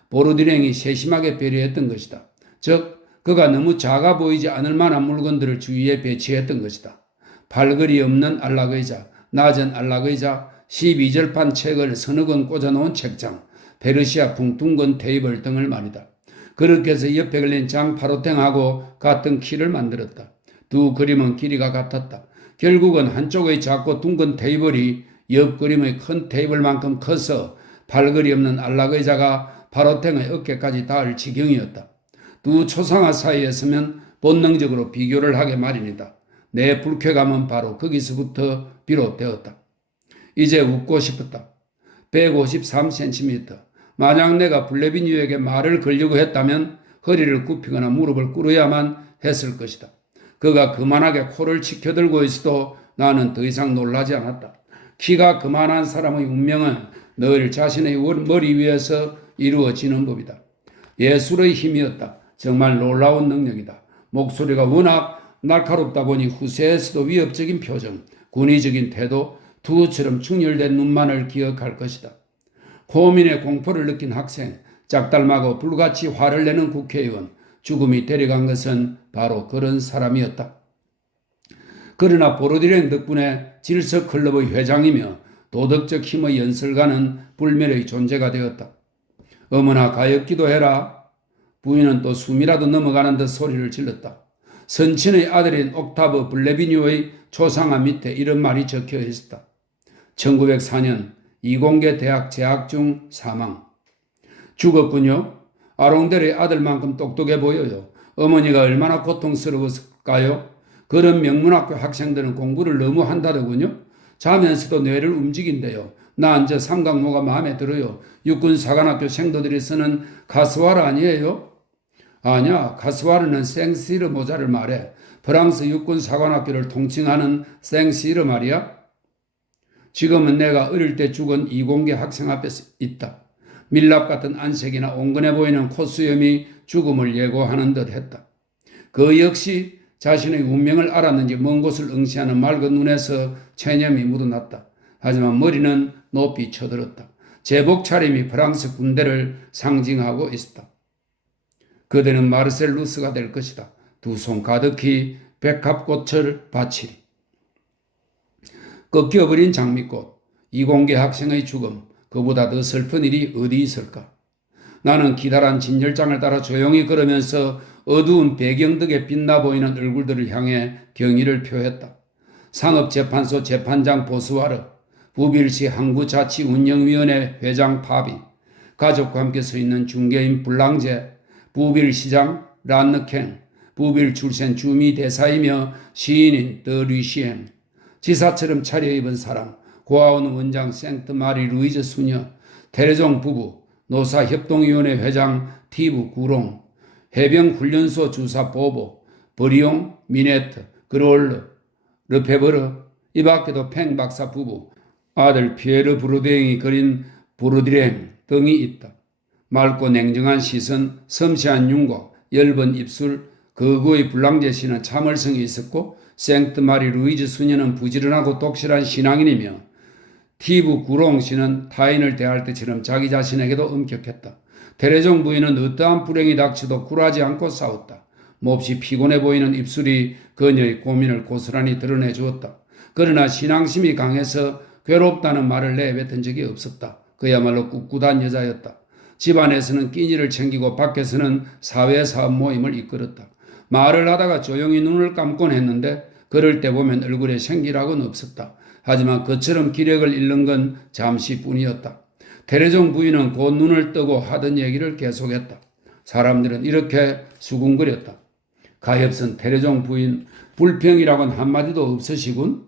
보르디렝이 세심하게 배려했던 것이다. 즉 그가 너무 작아 보이지 않을 만한 물건들을 주위에 배치했던 것이다. 팔걸이 없는 안락의자, 낮은 안락의자, 12절판 책을 서너 권 꽂아놓은 책장, 페르시아 붕둥근 테이블 등을 말이다. 그렇게 해서 옆에 걸린 장파로탱하고 같은 키를 만들었다. 두 그림은 길이가 같았다. 결국은 한쪽의 작고 둥근 테이블이 옆 그림의 큰 테이블만큼 커서 팔걸이 없는 안락의자가 파로탱의 어깨까지 닿을 지경이었다. 두 초상화 사이에 서면 본능적으로 비교를 하게 마련이다. 내 불쾌감은 바로 거기서부터 비롯되었다. 이제 웃고 싶었다. 153cm. 만약 내가 블레비뉴에게 말을 걸려고 했다면 허리를 굽히거나 무릎을 꿇어야만 했을 것이다. 그가 그만하게 코를 치켜들고 있어도 나는 더 이상 놀라지 않았다. 키가 그만한 사람의 운명은 늘 자신의 머리 위에서 이루어지는 법이다. 예술의 힘이었다. 정말 놀라운 능력이다. 목소리가 워낙 날카롭다 보니 후세에서도 위협적인 표정, 군의적인 태도, 두처럼 충혈된 눈만을 기억할 것이다. 호민의 공포를 느낀 학생, 짝닮아고 불같이 화를 내는 국회의원, 죽음이 데려간 것은 바로 그런 사람이었다. 그러나 보르디렝 덕분에 질서클럽의 회장이며 도덕적 힘의 연설가는 불멸의 존재가 되었다. 어머나 가엾기도 해라. 부인은 또 숨이라도 넘어가는 듯 소리를 질렀다. 선친의 아들인 옥타브 블레비뉴의 초상화 밑에 이런 말이 적혀 있었다. 1904년 이공계 대학 재학 중 사망. 죽었군요. 아롱델의 아들만큼 똑똑해 보여요. 어머니가 얼마나 고통스러웠을까요? 그런 명문학교 학생들은 공부를 너무 한다더군요. 자면서도 뇌를 움직인대요. 난 저 삼각모가 마음에 들어요. 육군사관학교 생도들이 쓰는 가스와르 아니에요? 아니야. 가스와르는 생시르 모자를 말해. 프랑스 육군사관학교를 통칭하는 생시르 말이야. 지금은 내가 어릴 때 죽은 이공계 학생 앞에 있다. 밀랍 같은 안색이나 온건해 보이는 콧수염이 죽음을 예고하는 듯 했다. 그 역시 자신의 운명을 알았는지 먼 곳을 응시하는 맑은 눈에서 체념이 묻어났다. 하지만 머리는 높이 쳐들었다. 제복 차림이 프랑스 군대를 상징하고 있었다. 그대는 마르셀루스가 될 것이다. 두 손 가득히 백합꽃을 바치리. 꺾여버린 장미꽃, 이공계 학생의 죽음, 그보다 더 슬픈 일이 어디 있을까? 나는 기다란 진열장을 따라 조용히 걸으면서 어두운 배경덕에 빛나 보이는 얼굴들을 향해 경의를 표했다. 상업재판소 재판장 보스와르, 부빌시 항구자치운영위원회 회장 파비, 가족과 함께 서 있는 중개인 블랑제, 부빌시장 란느켄, 부빌 출신 주미 대사이며 시인인 더류시엔, 지사처럼 차려입은 사람, 고아원 원장 생트마리 루이즈 수녀, 테레종 부부, 노사협동위원회 회장 티브 구롱, 해병훈련소 주사 보보, 버리옹, 미네트, 그롤르, 르페버르, 이 밖에도 팽 박사 부부, 아들 피에르 브루댕이 그린 보르디렝 등이 있다. 맑고 냉정한 시선, 섬세한 윤곽, 엷은 입술, 거구의 불량제 씨는 참을성이 있었고 생트 마리 루이즈 수녀는 부지런하고 독실한 신앙인이며 티브 구롱 씨는 타인을 대할 때처럼 자기 자신에게도 엄격했다. 테레종 부인은 어떠한 불행이 닥쳐도 굴하지 않고 싸웠다. 몹시 피곤해 보이는 입술이 그녀의 고민을 고스란히 드러내 주었다. 그러나 신앙심이 강해서 괴롭다는 말을 내뱉은 적이 없었다. 그야말로 꿋꿋한 여자였다. 집안에서는 끼니를 챙기고 밖에서는 사회사업 모임을 이끌었다. 말을 하다가 조용히 눈을 감곤 했는데 그럴 때 보면 얼굴에 생기락은 없었다. 하지만 그처럼 기력을 잃는 건 잠시뿐이었다. 테레종 부인은 곧 눈을 뜨고 하던 얘기를 계속했다. 사람들은 이렇게 수군거렸다. 가엾은 테레종 부인, 불평이라고는 한마디도 없으시군?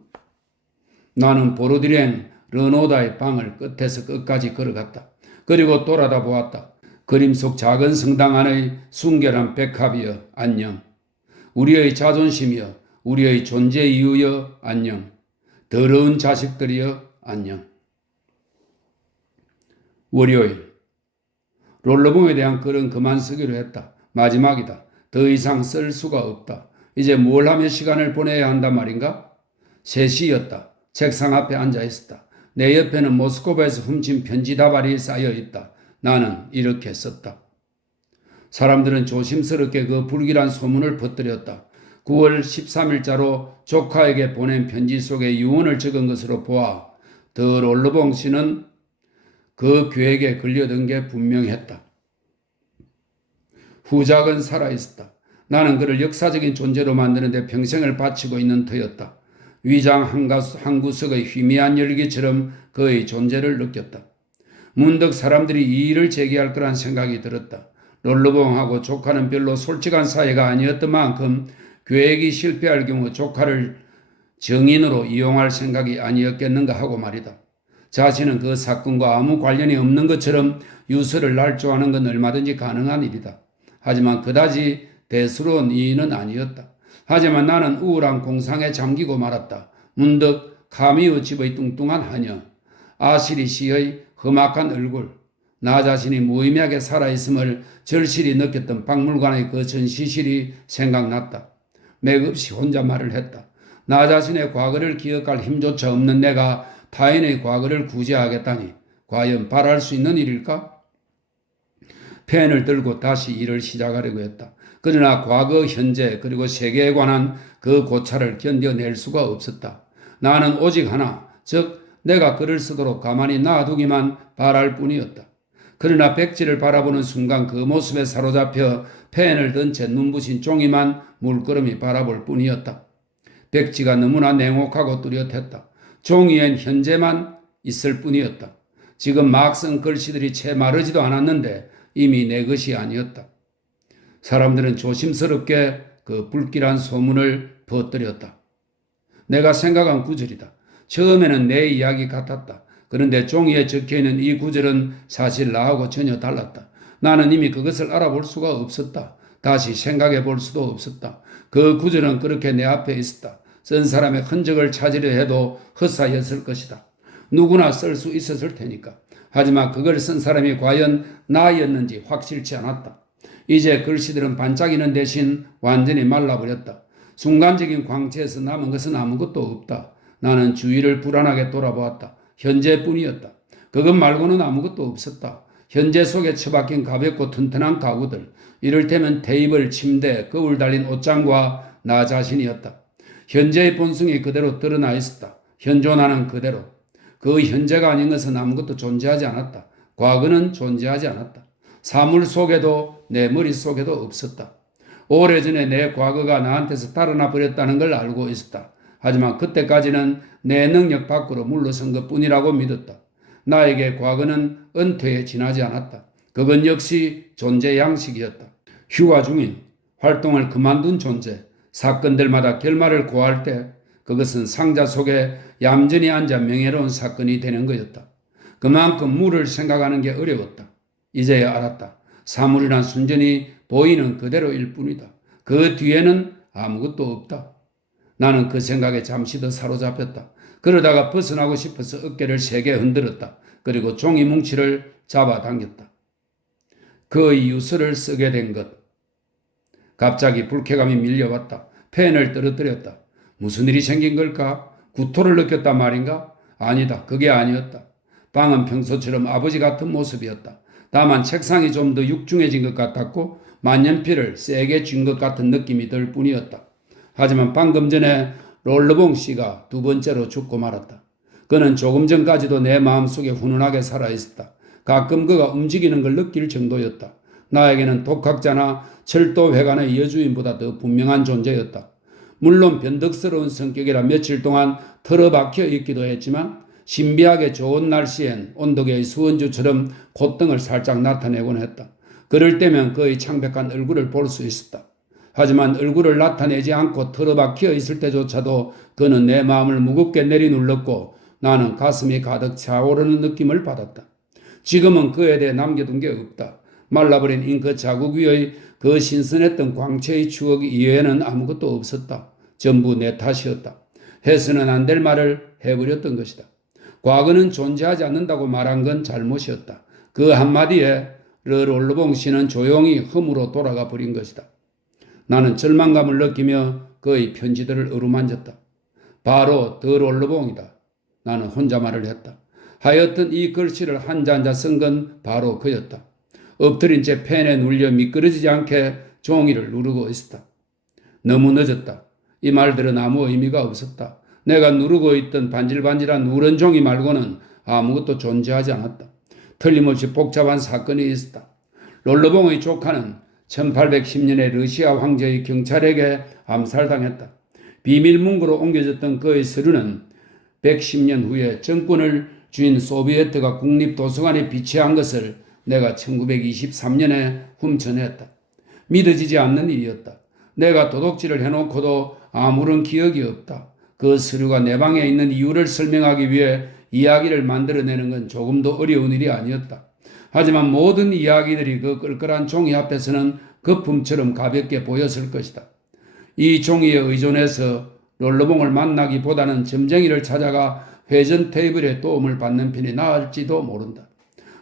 나는 보르디렝 르노다의 방을 끝에서 끝까지 걸어갔다. 그리고 돌아다 보았다. 그림 속 작은 성당 안의 순결한 백합이여 안녕. 우리의 자존심이여, 우리의 존재 이유여 안녕. 더러운 자식들이여 안녕. 월요일. 롤러봉에 대한 글은 그만 쓰기로 했다. 마지막이다. 더 이상 쓸 수가 없다. 이제 뭘 하며 시간을 보내야 한단 말인가? 3시였다. 책상 앞에 앉아 있었다. 내 옆에는 모스크바에서 훔친 편지 다발이 쌓여 있다. 나는 이렇게 썼다. 사람들은 조심스럽게 그 불길한 소문을 퍼뜨렸다. 9월 13일자로 조카에게 보낸 편지 속에 유언을 적은 것으로 보아 더 롤러봉 씨는 그 계획에 걸려든 게 분명했다. 후작은 살아있었다. 나는 그를 역사적인 존재로 만드는 데 평생을 바치고 있는 터였다. 위장 한 구석의 희미한 열기처럼 그의 존재를 느꼈다. 문득 사람들이 이 일을 제기할 거란 생각이 들었다. 롤러봉하고 조카는 별로 솔직한 사이가 아니었던 만큼 계획이 실패할 경우 조카를 정인으로 이용할 생각이 아니었겠는가 하고 말이다. 자신은 그 사건과 아무 관련이 없는 것처럼 유서를 날조하는 건 얼마든지 가능한 일이다. 하지만 그다지 대수로운 이유는 아니었다. 하지만 나는 우울한 공상에 잠기고 말았다. 문득 카미우 집의 뚱뚱한 하녀, 아시리 씨의 험악한 얼굴, 나 자신이 무의미하게 살아있음을 절실히 느꼈던 박물관의 그 전시실이 생각났다. 맥없이 혼잣말을 했다. 나 자신의 과거를 기억할 힘조차 없는 내가 타인의 과거를 구제하겠다니 과연 바랄 수 있는 일일까? 펜을 들고 다시 일을 시작하려고 했다. 그러나 과거, 현재 그리고 세계에 관한 그 고찰을 견뎌낼 수가 없었다. 나는 오직 하나, 즉 내가 글을 쓰도록 가만히 놔두기만 바랄 뿐이었다. 그러나 백지를 바라보는 순간 그 모습에 사로잡혀 펜을 든 채 눈부신 종이만 물끄러미 바라볼 뿐이었다. 백지가 너무나 냉혹하고 뚜렷했다. 종이엔 현재만 있을 뿐이었다. 지금 막 쓴 글씨들이 채 마르지도 않았는데 이미 내 것이 아니었다. 사람들은 조심스럽게 그 불길한 소문을 퍼뜨렸다. 내가 생각한 구절이다. 처음에는 내 이야기 같았다. 그런데 종이에 적혀있는 이 구절은 사실 나하고 전혀 달랐다. 나는 이미 그것을 알아볼 수가 없었다. 다시 생각해 볼 수도 없었다. 그 구절은 그렇게 내 앞에 있었다. 쓴 사람의 흔적을 찾으려 해도 헛사였을 것이다. 누구나 쓸 수 있었을 테니까. 하지만 그걸 쓴 사람이 과연 나였는지 확실치 않았다. 이제 글씨들은 반짝이는 대신 완전히 말라버렸다. 순간적인 광채에서 남은 것은 아무것도 없다. 나는 주위를 불안하게 돌아보았다. 현재뿐이었다. 그것 말고는 아무것도 없었다. 현재 속에 처박힌 가볍고 튼튼한 가구들, 이를테면 테이블, 침대, 거울 달린 옷장과 나 자신이었다. 현재의 본성이 그대로 드러나 있었다. 현존하는 그대로. 그 현재가 아닌 것은 아무것도 존재하지 않았다. 과거는 존재하지 않았다. 사물 속에도 내 머릿속에도 없었다. 오래전에 내 과거가 나한테서 달아나 버렸다는 걸 알고 있었다. 하지만 그때까지는 내 능력 밖으로 물러선 것뿐이라고 믿었다. 나에게 과거는 은퇴에 지나지 않았다. 그건 역시 존재 양식이었다. 휴가 중인, 활동을 그만둔 존재, 사건들마다 결말을 고할 때 그것은 상자 속에 얌전히 앉아 명예로운 사건이 되는 거였다. 그만큼 물을 생각하는 게 어려웠다. 이제야 알았다. 사물이란 순전히 보이는 그대로일 뿐이다. 그 뒤에는 아무것도 없다. 나는 그 생각에 잠시 더 사로잡혔다. 그러다가 벗어나고 싶어서 어깨를 세게 흔들었다. 그리고 종이 뭉치를 잡아당겼다. 그의 유서를 쓰게 된 것. 갑자기 불쾌감이 밀려왔다. 펜을 떨어뜨렸다. 무슨 일이 생긴 걸까? 구토를 느꼈단 말인가? 아니다. 그게 아니었다. 방은 평소처럼 아버지 같은 모습이었다. 다만 책상이 좀 더 육중해진 것 같았고 만년필을 세게 쥔 것 같은 느낌이 들 뿐이었다. 하지만 방금 전에 롤러봉 씨가 두 번째로 죽고 말았다. 그는 조금 전까지도 내 마음속에 훈훈하게 살아있었다. 가끔 그가 움직이는 걸 느낄 정도였다. 나에게는 독학자나 철도회관의 여주인보다 더 분명한 존재였다. 물론 변덕스러운 성격이라 며칠 동안 틀어박혀 있기도 했지만 신비하게 좋은 날씨엔 온도계의 수은주처럼 콧등을 살짝 나타내곤 했다. 그럴 때면 그의 창백한 얼굴을 볼 수 있었다. 하지만 얼굴을 나타내지 않고 틀어박혀 있을 때조차도 그는 내 마음을 무겁게 내리눌렀고 나는 가슴이 가득 차오르는 느낌을 받았다. 지금은 그에 대해 남겨둔 게 없다. 말라버린 잉크 자국 위의 그 신선했던 광채의 추억 이외에는 아무것도 없었다. 전부 내 탓이었다. 해서는 안 될 말을 해버렸던 것이다. 과거는 존재하지 않는다고 말한 건 잘못이었다. 그 한마디에 르롤르봉 씨는 조용히 흠으로 돌아가 버린 것이다. 나는 절망감을 느끼며 그의 편지들을 어루만졌다. 바로 더 롤르봉이다. 나는 혼자 말을 했다. 하여튼 이 글씨를 한자 한자 쓴 건 바로 그였다. 엎드린 채 펜에 눌려 미끄러지지 않게 종이를 누르고 있었다. 너무 늦었다. 이 말들은 아무 의미가 없었다. 내가 누르고 있던 반질반질한 누런 종이 말고는 아무것도 존재하지 않았다. 틀림없이 복잡한 사건이 있었다. 롤러봉의 조카는 1810년에 러시아 황제의 경찰에게 암살당했다. 비밀문구로 옮겨졌던 그의 서류는 110년 후에 정권을 쥔 소비에트가 국립도서관에 비치한 것을 내가 1923년에 훔쳐냈다. 믿어지지 않는 일이었다. 내가 도둑질을 해놓고도 아무런 기억이 없다. 그 서류가 내 방에 있는 이유를 설명하기 위해 이야기를 만들어내는 건 조금도 어려운 일이 아니었다. 하지만 모든 이야기들이 그 끌끌한 종이 앞에서는 거품처럼 가볍게 보였을 것이다. 이 종이에 의존해서 롤러봉을 만나기보다는 점쟁이를 찾아가 회전 테이블의 도움을 받는 편이 나을지도 모른다.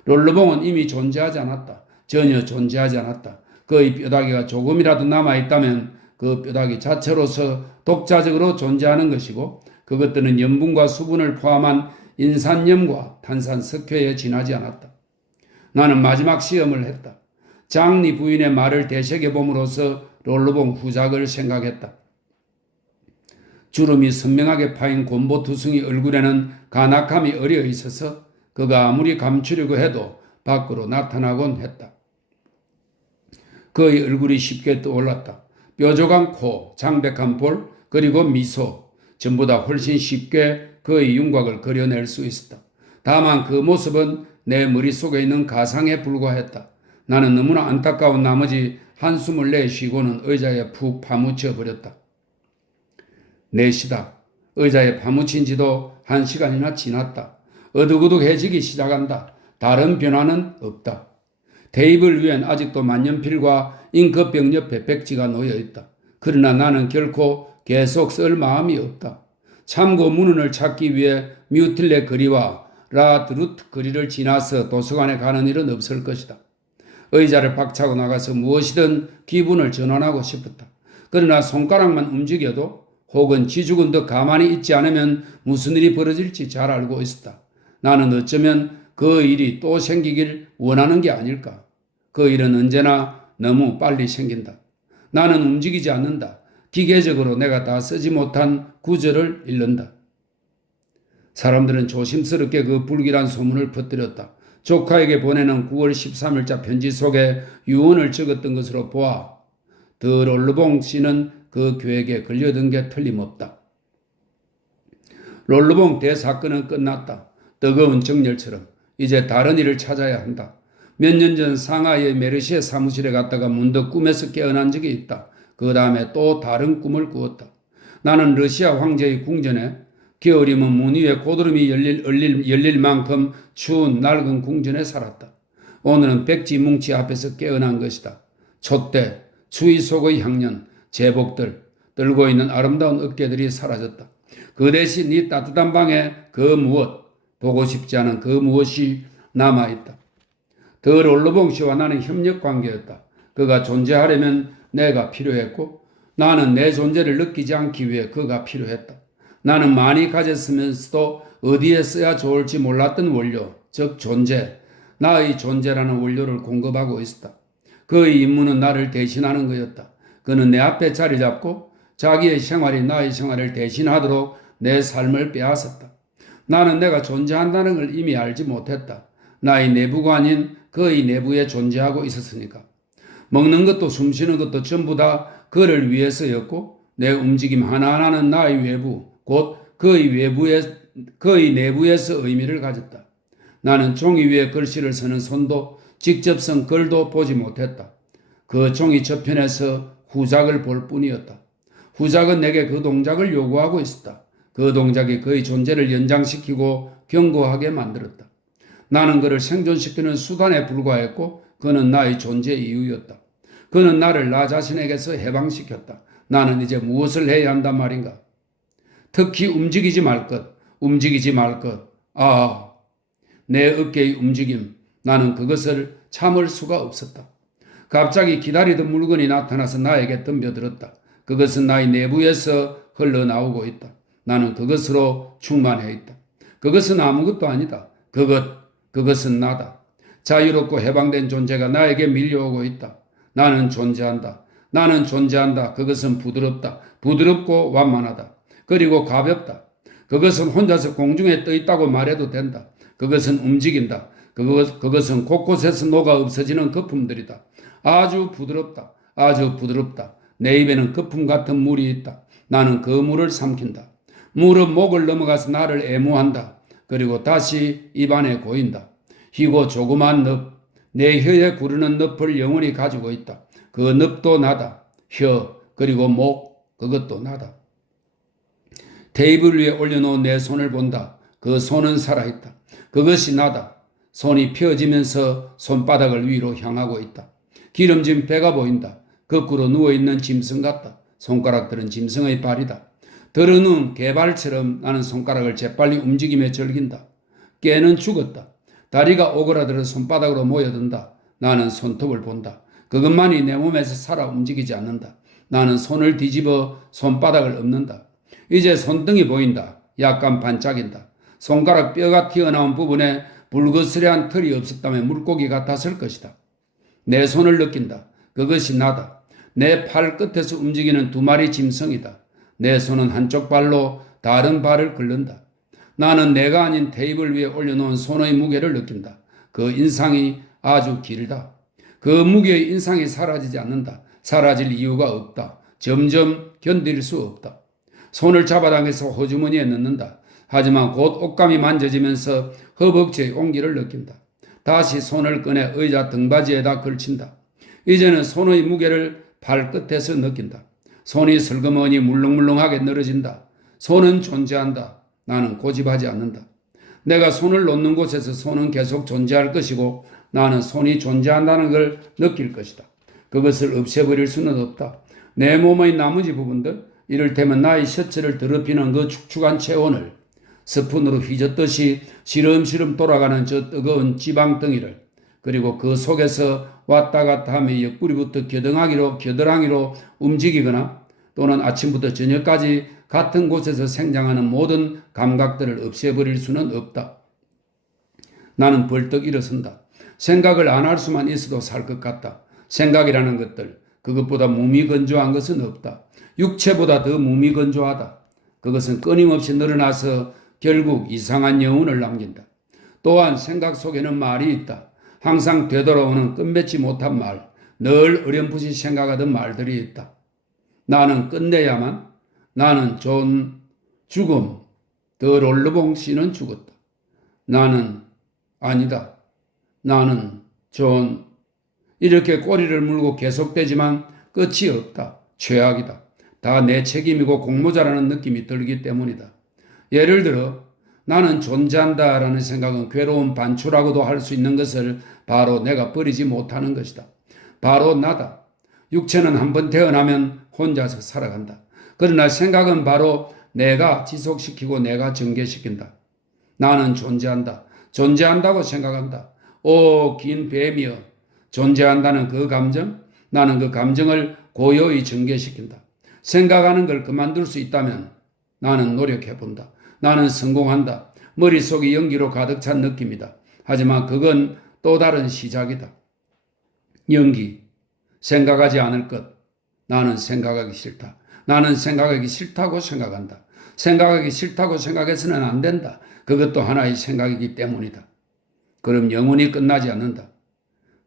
롤러봉은 이미 존재하지 않았다. 전혀 존재하지 않았다. 그의 뼈다귀가 조금이라도 남아있다면 그 뼈다귀 자체로서 독자적으로 존재하는 것이고 그것들은 염분과 수분을 포함한 인산염과 탄산석회에 지나지 않았다. 나는 마지막 시험을 했다. 장리 부인의 말을 되새겨봄으로써 롤러봉 후작을 생각했다. 주름이 선명하게 파인 곰보투성이 얼굴에는 간악함이 어려 있어서 그가 아무리 감추려고 해도 밖으로 나타나곤 했다. 그의 얼굴이 쉽게 떠올랐다. 뾰족한 코, 장백한 볼, 그리고 미소, 전보다 훨씬 쉽게 그의 윤곽을 그려낼 수 있었다. 다만 그 모습은 내 머릿속에 있는 가상에 불과했다. 나는 너무나 안타까운 나머지 한숨을 내쉬고는 의자에 푹 파묻혀 버렸다. 4시다. 의자에 파묻힌 지도 1시간이나 지났다. 어둑어둑해지기 시작한다. 다른 변화는 없다. 테이블 위엔 아직도 만년필과 잉크병 옆에 백지가 놓여있다. 그러나 나는 결코 계속 쓸 마음이 없다. 참고 문헌을 찾기 위해 뮤틸레 거리와 라드루트 거리를 지나서 도서관에 가는 일은 없을 것이다. 의자를 박차고 나가서 무엇이든 기분을 전환하고 싶었다. 그러나 손가락만 움직여도 혹은 쥐죽은 듯 가만히 있지 않으면 무슨 일이 벌어질지 잘 알고 있었다. 나는 어쩌면 그 일이 또 생기길 원하는 게 아닐까. 그 일은 언제나 너무 빨리 생긴다. 나는 움직이지 않는다. 기계적으로 내가 다 쓰지 못한 구절을 읽는다. 사람들은 조심스럽게 그 불길한 소문을 퍼뜨렸다. 조카에게 보내는 9월 13일자 편지 속에 유언을 적었던 것으로 보아 더 롤러봉 씨는 그 계획에 걸려든 게 틀림없다. 롤러봉 대사건은 끝났다. 뜨거운 정열처럼 이제 다른 일을 찾아야 한다. 몇 년 전 상하이의 메르시에 사무실에 갔다가 문득 꿈에서 깨어난 적이 있다. 그 다음에 또 다른 꿈을 꾸었다. 나는 러시아 황제의 궁전에 겨울이면 문 위에 고드름이 열릴 만큼 추운 낡은 궁전에 살았다. 오늘은 백지 뭉치 앞에서 깨어난 것이다. 촛대, 추위 속의 향년, 제복들, 떨고 있는 아름다운 어깨들이 사라졌다. 그 대신 이 따뜻한 방에 그 무엇, 보고 싶지 않은 그 무엇이 남아있다. 더 롤러봉 씨와 나는 협력 관계였다. 그가 존재하려면 내가 필요했고 나는 내 존재를 느끼지 않기 위해 그가 필요했다. 나는 많이 가졌으면서도 어디에 써야 좋을지 몰랐던 원료, 즉 존재, 나의 존재라는 원료를 공급하고 있었다. 그의 임무는 나를 대신하는 거였다. 그는 내 앞에 자리 잡고 자기의 생활이 나의 생활을 대신하도록 내 삶을 빼앗았다. 나는 내가 존재한다는 걸 이미 알지 못했다. 나의 내부가 아닌 그의 내부에 존재하고 있었으니까. 먹는 것도 숨쉬는 것도 전부 다 그를 위해서였고 내 움직임 하나하나는 나의 외부, 곧 그의 내부에서 의미를 가졌다. 나는 종이 위에 글씨를 쓰는 손도 직접 쓴 글도 보지 못했다. 그 종이 저편에서 후작을 볼 뿐이었다. 후작은 내게 그 동작을 요구하고 있었다. 그 동작이 그의 존재를 연장시키고 견고하게 만들었다. 나는 그를 생존시키는 수단에 불과했고 그는 나의 존재 이유였다. 그는 나를 나 자신에게서 해방시켰다. 나는 이제 무엇을 해야 한단 말인가? 특히 움직이지 말 것, 움직이지 말 것. 내 어깨의 움직임. 나는 그것을 참을 수가 없었다. 갑자기 기다리던 물건이 나타나서 나에게 덤벼들었다. 그것은 나의 내부에서 흘러나오고 있다. 나는 그것으로 충만해 있다. 그것은 아무것도 아니다. 그것은 나다. 자유롭고 해방된 존재가 나에게 밀려오고 있다. 나는 존재한다. 나는 존재한다. 그것은 부드럽다. 부드럽고 완만하다. 그리고 가볍다. 그것은 혼자서 공중에 떠 있다고 말해도 된다. 그것은 움직인다. 그것은 곳곳에서 녹아 없어지는 거품들이다. 아주 부드럽다. 아주 부드럽다. 내 입에는 거품 같은 물이 있다. 나는 그 물을 삼킨다. 물은 목을 넘어가서 나를 애무한다. 그리고 다시 입안에 고인다. 희고 조그만 늪, 내 혀에 구르는 늪을 영원히 가지고 있다. 그 늪도 나다. 혀, 그리고 목, 그것도 나다. 테이블 위에 올려놓은 내 손을 본다. 그 손은 살아있다. 그것이 나다. 손이 펴지면서 손바닥을 위로 향하고 있다. 기름진 배가 보인다. 거꾸로 누워있는 짐승 같다. 손가락들은 짐승의 발이다. 더러는 개발처럼 나는 손가락을 재빨리 움직임에 즐긴다. 깨는 죽었다. 다리가 오그라들어 손바닥으로 모여든다. 나는 손톱을 본다. 그것만이 내 몸에서 살아 움직이지 않는다. 나는 손을 뒤집어 손바닥을 엎는다. 이제 손등이 보인다. 약간 반짝인다. 손가락 뼈가 튀어나온 부분에 불그스레한 털이 없었다면 물고기 같았을 것이다. 내 손을 느낀다. 그것이 나다. 내 팔 끝에서 움직이는 두 마리 짐승이다. 내 손은 한쪽 발로 다른 발을 긁는다. 나는 내가 아닌 테이블 위에 올려놓은 손의 무게를 느낀다. 그 인상이 아주 길다. 그 무게의 인상이 사라지지 않는다. 사라질 이유가 없다. 점점 견딜 수 없다. 손을 잡아당겨서 호주머니에 넣는다. 하지만 곧 옷감이 만져지면서 허벅지의 온기를 느낀다. 다시 손을 꺼내 의자 등받이에다 걸친다. 이제는 손의 무게를 발끝에서 느낀다. 손이 슬그머니 물렁물렁하게 늘어진다. 손은 존재한다. 나는 고집하지 않는다. 내가 손을 놓는 곳에서 손은 계속 존재할 것이고 나는 손이 존재한다는 걸 느낄 것이다. 그것을 없애버릴 수는 없다. 내 몸의 나머지 부분들, 이를테면 나의 셔츠를 더럽히는 그 축축한 체온을 스푼으로 휘젓듯이 시름시름 돌아가는 저 뜨거운 지방덩이를, 그리고 그 속에서 왔다 갔다 하며 옆구리부터 겨드랑이로 움직이거나 또는 아침부터 저녁까지 같은 곳에서 생장하는 모든 감각들을 없애버릴 수는 없다. 나는 벌떡 일어선다. 생각을 안 할 수만 있어도 살 것 같다. 생각이라는 것들, 그것보다 무미건조한 것은 없다. 육체보다 더 무미건조하다. 그것은 끊임없이 늘어나서 결국 이상한 여운을 남긴다. 또한 생각 속에는 말이 있다. 항상 되돌아오는 끝맺지 못한 말, 늘 어렴풋이 생각하던 말들이 있다. 나는 끝내야만, 나는 죽음, 더 롤러봉 씨는 죽었다. 나는 아니다. 나는 이렇게 꼬리를 물고 계속되지만 끝이 없다. 최악이다. 다 내 책임이고 공모자라는 느낌이 들기 때문이다. 예를 들어 나는 존재한다라는 생각은 괴로운 반추라고도 할 수 있는 것을 바로 내가 버리지 못하는 것이다. 바로 나다. 육체는 한번 태어나면 혼자서 살아간다. 그러나 생각은 바로 내가 지속시키고 내가 전개시킨다. 나는 존재한다. 존재한다고 생각한다. 오, 긴 뱀이여. 존재한다는 그 감정, 나는 그 감정을 고요히 전개시킨다. 생각하는 걸 그만둘 수 있다면 나는 노력해본다. 나는 성공한다. 머릿속이 연기로 가득 찬 느낌이다. 하지만 그건 또 다른 시작이다. 연기, 생각하지 않을 것. 나는 생각하기 싫다. 나는 생각하기 싫다고 생각한다. 생각하기 싫다고 생각해서는 안 된다. 그것도 하나의 생각이기 때문이다. 그럼 영원히 끝나지 않는다.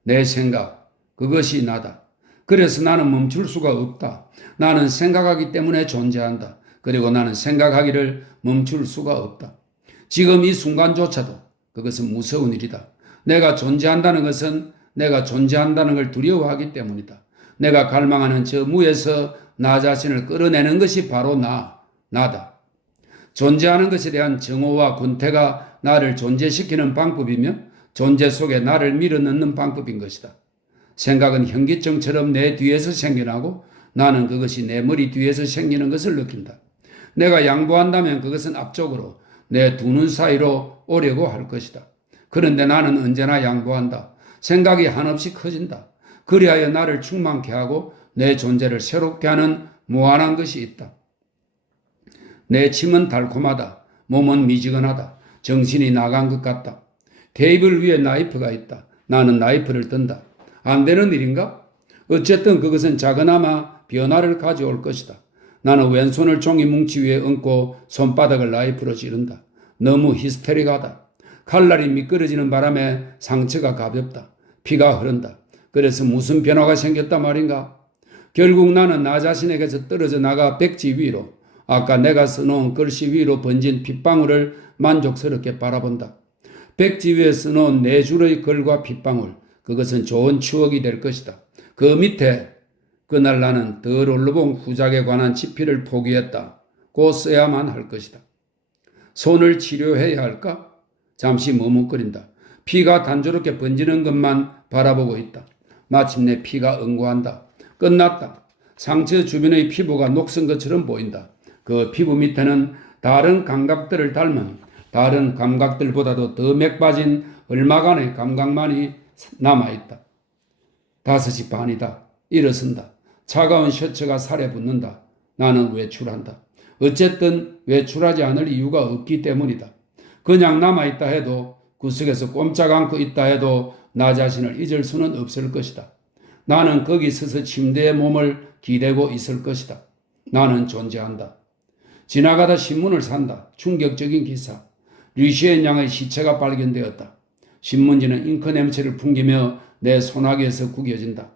내 생각, 그것이 나다. 그래서 나는 멈출 수가 없다. 나는 생각하기 때문에 존재한다. 그리고 나는 생각하기를 멈출 수가 없다. 지금 이 순간조차도 그것은 무서운 일이다. 내가 존재한다는 것은 내가 존재한다는 걸 두려워하기 때문이다. 내가 갈망하는 저 무에서 나 자신을 끌어내는 것이 바로 나다. 존재하는 것에 대한 정오와 권태가 나를 존재시키는 방법이며 존재 속에 나를 밀어넣는 방법인 것이다. 생각은 현기증처럼 내 뒤에서 생겨나고 나는 그것이 내 머리 뒤에서 생기는 것을 느낀다. 내가 양보한다면 그것은 앞쪽으로 내 두 눈 사이로 오려고 할 것이다. 그런데 나는 언제나 양보한다. 생각이 한없이 커진다. 그리하여 나를 충만케 하고 내 존재를 새롭게 하는 무한한 것이 있다. 내 침은 달콤하다. 몸은 미지근하다. 정신이 나간 것 같다. 테이블 위에 나이프가 있다. 나는 나이프를 든다. 안 되는 일인가? 어쨌든 그것은 작은아마 변화를 가져올 것이다. 나는 왼손을 종이 뭉치 위에 얹고 손바닥을 나이프로 찌른다. 너무 히스테릭하다. 칼날이 미끄러지는 바람에 상처가 가볍다. 피가 흐른다. 그래서 무슨 변화가 생겼단 말인가? 결국 나는 나 자신에게서 떨어져 나가 백지 위로, 아까 내가 써놓은 글씨 위로 번진 핏방울을 만족스럽게 바라본다. 백지 위에 써놓은 네 줄의 글과 핏방울, 그것은 좋은 추억이 될 것이다. 그 밑에 그날 나는 더 롤러봉 후작에 관한 지필을 포기했다. 고 써야만 할 것이다. 손을 치료해야 할까? 잠시 머뭇거린다. 피가 단조롭게 번지는 것만 바라보고 있다. 마침내 피가 응고한다. 끝났다. 상처 주변의 피부가 녹슨 것처럼 보인다. 그 피부 밑에는 다른 감각들을 닮은 다른 감각들보다도 더 맥빠진 얼마간의 감각만이 남아있다. 5시 반이다. 일어선다. 차가운 셔츠가 살에 붙는다. 나는 외출한다. 어쨌든 외출하지 않을 이유가 없기 때문이다. 그냥 남아있다 해도 구석에서 꼼짝 않고 있다 해도 나 자신을 잊을 수는 없을 것이다. 나는 거기 서서 침대에 몸을 기대고 있을 것이다. 나는 존재한다. 지나가다 신문을 산다. 충격적인 기사. 류시엔 양의 시체가 발견되었다. 신문지는 잉크 냄새를 풍기며 내 소나기에서 구겨진다.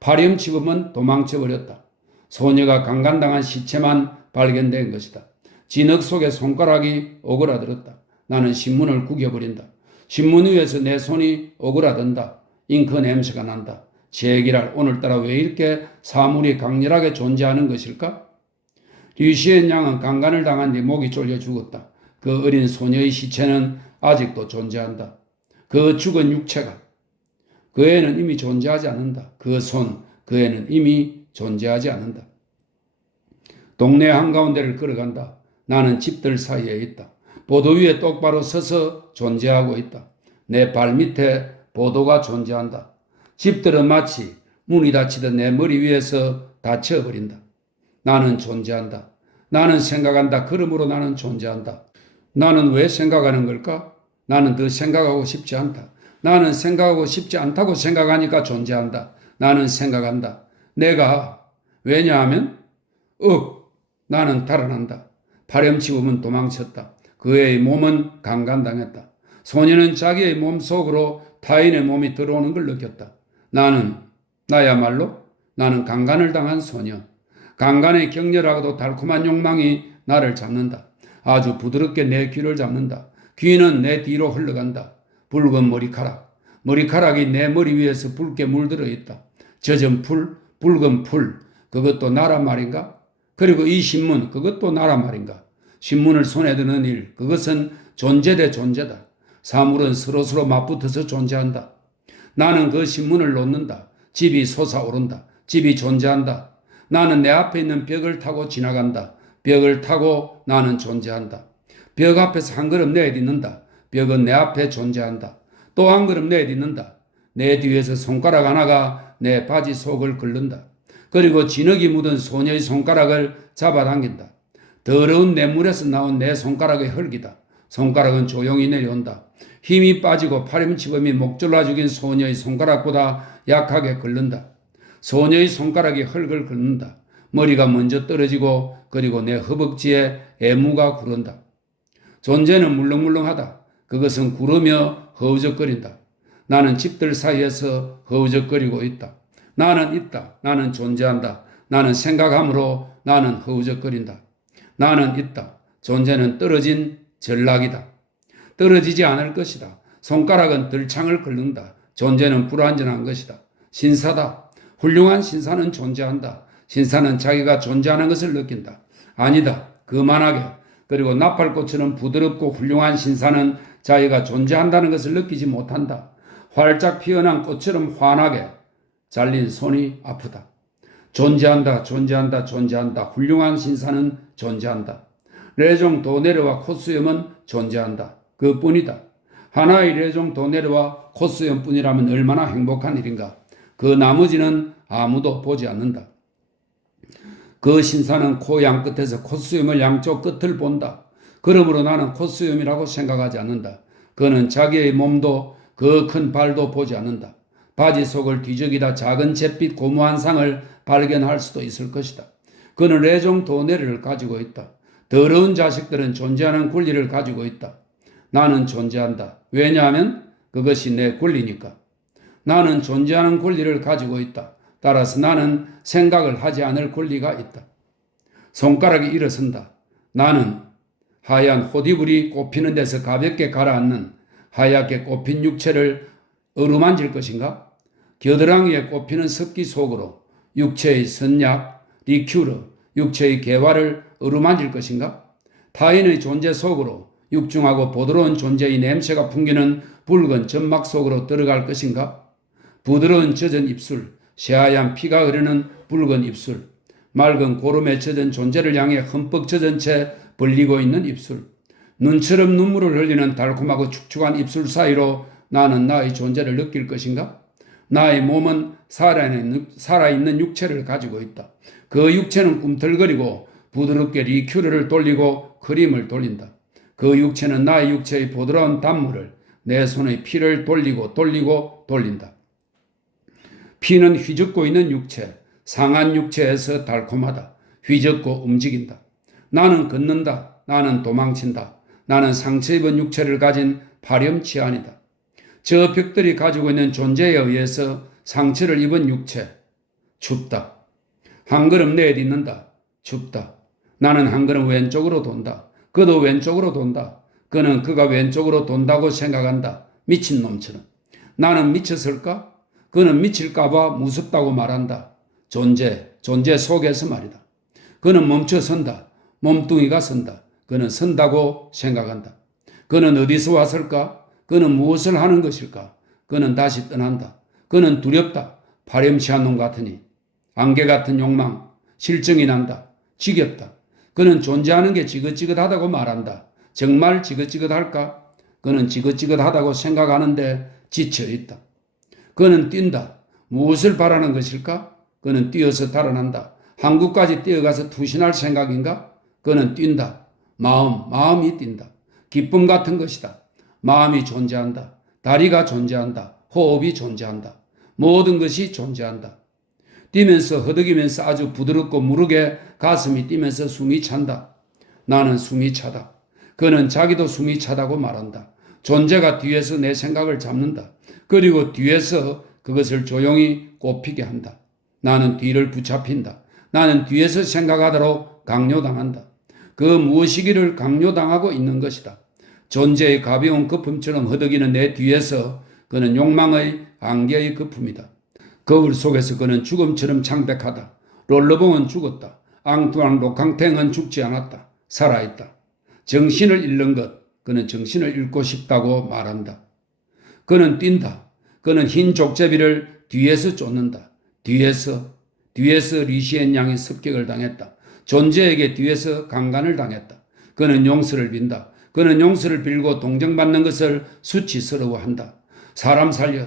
파렴치범은 도망쳐버렸다. 소녀가 강간당한 시체만 발견된 것이다. 진흙 속에 손가락이 오그라들었다. 나는 신문을 구겨버린다. 신문 위에서 내 손이 오그라든다. 잉크 냄새가 난다. 제기랄 오늘따라 왜 이렇게 사물이 강렬하게 존재하는 것일까? 류시엔 양은 강간을 당한 뒤 목이 졸려 죽었다. 그 어린 소녀의 시체는 아직도 존재한다. 그 죽은 육체가 그 애는 이미 존재하지 않는다. 그 손, 그 애는 이미 존재하지 않는다. 동네 한가운데를 걸어간다. 나는 집들 사이에 있다. 보도 위에 똑바로 서서 존재하고 있다. 내 발 밑에 보도가 존재한다. 집들은 마치 문이 닫히던 내 머리 위에서 닫혀버린다. 나는 존재한다. 나는 생각한다. 그러므로 나는 존재한다. 나는 왜 생각하는 걸까? 나는 더 생각하고 싶지 않다. 나는 생각하고 싶지 않다고 생각하니까 존재한다. 나는 생각한다. 내가 왜냐하면 나는 달아난다. 파렴치범은 도망쳤다. 그의 몸은 강간당했다. 소녀는 자기의 몸 속으로 타인의 몸이 들어오는 걸 느꼈다. 나야말로 나는 강간을 당한 소녀. 강간의 격렬하고도 달콤한 욕망이 나를 잡는다. 아주 부드럽게 내 귀를 잡는다. 귀는 내 뒤로 흘러간다. 붉은 머리카락. 머리카락이 내 머리 위에서 붉게 물들어 있다. 젖은 풀, 붉은 풀. 그것도 나란 말인가? 그리고 이 신문, 그것도 나란 말인가? 신문을 손에 드는 일, 그것은 존재 대 존재다. 사물은 서로서로 맞붙어서 존재한다. 나는 그 신문을 놓는다. 집이 솟아오른다. 집이 존재한다. 나는 내 앞에 있는 벽을 타고 지나간다. 벽을 타고 나는 존재한다. 벽 앞에서 한 걸음 내딛는다. 벽은 내 앞에 존재한다. 또 한 걸음 내딛는다. 내 뒤에서 손가락 하나가 내 바지 속을 긁는다. 그리고 진흙이 묻은 소녀의 손가락을 잡아당긴다. 더러운 냇물에서 나온 내 손가락의 흙이다. 손가락은 조용히 내려온다. 힘이 빠지고 파렴치범이 목졸라 죽인 소녀의 손가락보다 약하게 긁는다. 소녀의 손가락이 흙을 긁는다. 머리가 먼저 떨어지고 그리고 내 허벅지에 애무가 구른다. 존재는 물렁물렁하다. 그것은 구르며 허우적거린다. 나는 집들 사이에서 허우적거리고 있다. 나는 있다. 나는 존재한다. 나는 생각함으로 나는 허우적거린다. 나는 있다. 존재는 떨어진 전락이다. 떨어지지 않을 것이다. 손가락은 들창을 긁는다. 존재는 불완전한 것이다. 신사다. 훌륭한 신사는 존재한다. 신사는 자기가 존재하는 것을 느낀다. 아니다. 그만하게. 그리고 나팔꽃처럼 부드럽고 훌륭한 신사는 자기가 존재한다는 것을 느끼지 못한다. 활짝 피어난 꽃처럼 환하게 잘린 손이 아프다. 존재한다. 존재한다. 존재한다. 훌륭한 신사는 존재한다. 레종 도네르와 코스염은 존재한다. 그뿐이다. 하나의 레종 도네르와 코스염뿐이라면 얼마나 행복한 일인가. 그 나머지는 아무도 보지 않는다. 그 신사는 코 양끝에서 콧수염을 양쪽 끝을 본다. 그러므로 나는 콧수염이라고 생각하지 않는다. 그는 자기의 몸도 그 큰 발도 보지 않는다. 바지 속을 뒤적이다 작은 잿빛 고무한 상을 발견할 수도 있을 것이다. 그는 레종 도네르를 가지고 있다. 더러운 자식들은 존재하는 권리를 가지고 있다. 나는 존재한다. 왜냐하면 그것이 내 권리니까. 나는 존재하는 권리를 가지고 있다. 따라서 나는 생각을 하지 않을 권리가 있다. 손가락이 일어선다. 나는 하얀 호디불이 꼽히는 데서 가볍게 가라앉는 하얗게 꼽힌 육체를 어루만질 것인가? 겨드랑이에 꼽히는 습기 속으로 육체의 선약, 리큐르, 육체의 개화를 어루만질 것인가? 타인의 존재 속으로 육중하고 보드러운 존재의 냄새가 풍기는 붉은 점막 속으로 들어갈 것인가? 부드러운 젖은 입술, 새하얀 피가 흐르는 붉은 입술, 맑은 고름에 젖은 존재를 향해 흠뻑 젖은 채 벌리고 있는 입술, 눈처럼 눈물을 흘리는 달콤하고 축축한 입술 사이로 나는 나의 존재를 느낄 것인가? 나의 몸은 살아있는 육체를 가지고 있다. 그 육체는 꿈틀거리고 부드럽게 리큐르를 돌리고 크림을 돌린다. 그 육체는 나의 육체의 부드러운 단물을 내 손의 피를 돌리고 돌린다. 피는 휘젓고 있는 육체, 상한 육체에서 달콤하다. 휘젓고 움직인다. 나는 걷는다. 나는 도망친다. 나는 상처 입은 육체를 가진 파렴치한이다. 저 벽들이 가지고 있는 존재에 의해서 상처를 입은 육체, 춥다. 한 걸음 내딛는다. 춥다. 나는 한 걸음 왼쪽으로 돈다. 그도 왼쪽으로 돈다. 그는 그가 왼쪽으로 돈다고 생각한다. 미친놈처럼. 나는 미쳤을까? 그는 미칠까봐 무섭다고 말한다. 존재 속에서 말이다. 그는 멈춰 선다. 몸뚱이가 선다. 그는 선다고 생각한다. 그는 어디서 왔을까? 그는 무엇을 하는 것일까? 그는 다시 떠난다. 그는 두렵다. 파렴치한 놈 같으니. 안개 같은 욕망, 실증이 난다. 지겹다. 그는 존재하는 게 지긋지긋하다고 말한다. 정말 지긋지긋할까? 그는 지긋지긋하다고 생각하는데 지쳐있다. 그는 뛴다. 무엇을 바라는 것일까? 그는 뛰어서 달아난다. 한국까지 뛰어가서 투신할 생각인가? 그는 뛴다. 마음이 뛴다. 기쁨 같은 것이다. 마음이 존재한다. 다리가 존재한다. 호흡이 존재한다. 모든 것이 존재한다. 뛰면서 허덕이면서 아주 부드럽고 무르게 가슴이 뛰면서 숨이 찬다. 나는 숨이 차다. 그는 자기도 숨이 차다고 말한다. 존재가 뒤에서 내 생각을 잡는다. 그리고 뒤에서 그것을 조용히 꼽히게 한다. 나는 뒤를 붙잡힌다. 나는 뒤에서 생각하도록 강요당한다. 그 무엇이기를 강요당하고 있는 것이다. 존재의 가벼운 거품처럼 허덕이는 내 뒤에서 그는 욕망의 안개의 거품이다. 거울 속에서 그는 죽음처럼 창백하다. 롤러봉은 죽었다. 앙뚜앙 로캉탱은 죽지 않았다. 살아있다. 정신을 잃는 것, 그는 정신을 잃고 싶다고 말한다. 그는 뛴다. 그는 흰 족제비를 뒤에서 쫓는다. 뒤에서 리시엔 양이 습격을 당했다. 존재에게 뒤에서 강간을 당했다. 그는 용서를 빈다. 그는 용서를 빌고 동정받는 것을 수치스러워한다. 사람 살려.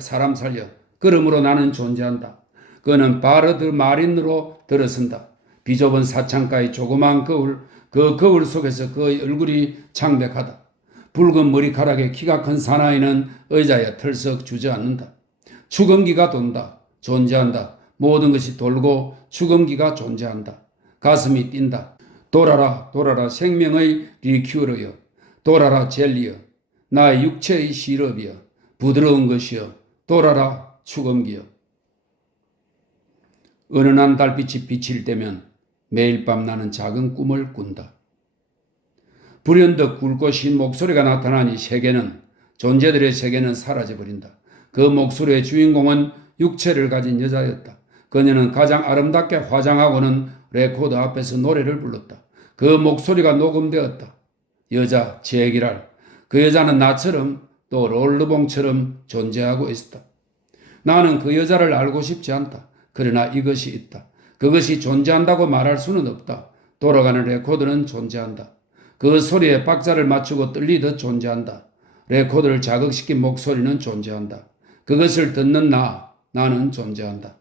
그러므로 나는 존재한다. 그는 바르드 마린으로 들어선다. 비좁은 사창가의 조그만 거울, 그 거울 속에서 그의 얼굴이 창백하다. 붉은 머리카락에 키가 큰 사나이는 의자에 털썩 주저앉는다. 추금기가 돈다. 존재한다. 모든 것이 돌고 추금기가 존재한다. 가슴이 뛴다. 돌아라 돌아라 생명의 리큐어여. 돌아라 젤리여. 나의 육체의 시럽이여. 부드러운 것이여. 돌아라 추금기여. 은은한 달빛이 비칠 때면 매일 밤 나는 작은 꿈을 꾼다. 불현듯 굵고 신 목소리가 나타나니 세계는, 존재들의 세계는 사라져버린다. 그 목소리의 주인공은 육체를 가진 여자였다. 그녀는 가장 아름답게 화장하고는 레코드 앞에서 노래를 불렀다. 그 목소리가 녹음되었다. 여자 제기랄. 그 여자는 나처럼 또 롤르봉처럼 존재하고 있었다. 나는 그 여자를 알고 싶지 않다. 그러나 이것이 있다. 그것이 존재한다고 말할 수는 없다. 돌아가는 레코드는 존재한다. 그 소리에 박자를 맞추고 떨리듯 존재한다. 레코드를 자극시킨 목소리는 존재한다. 그것을 듣는 나는 존재한다.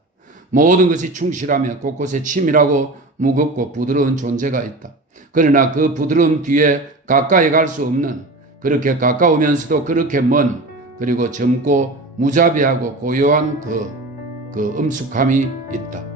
모든 것이 충실하며 곳곳에 치밀하고 무겁고 부드러운 존재가 있다. 그러나 그 부드러움 뒤에 가까이 갈 수 없는, 그렇게 가까우면서도 그렇게 먼, 그리고 젊고 무자비하고 고요한 그 엄숙함이 있다.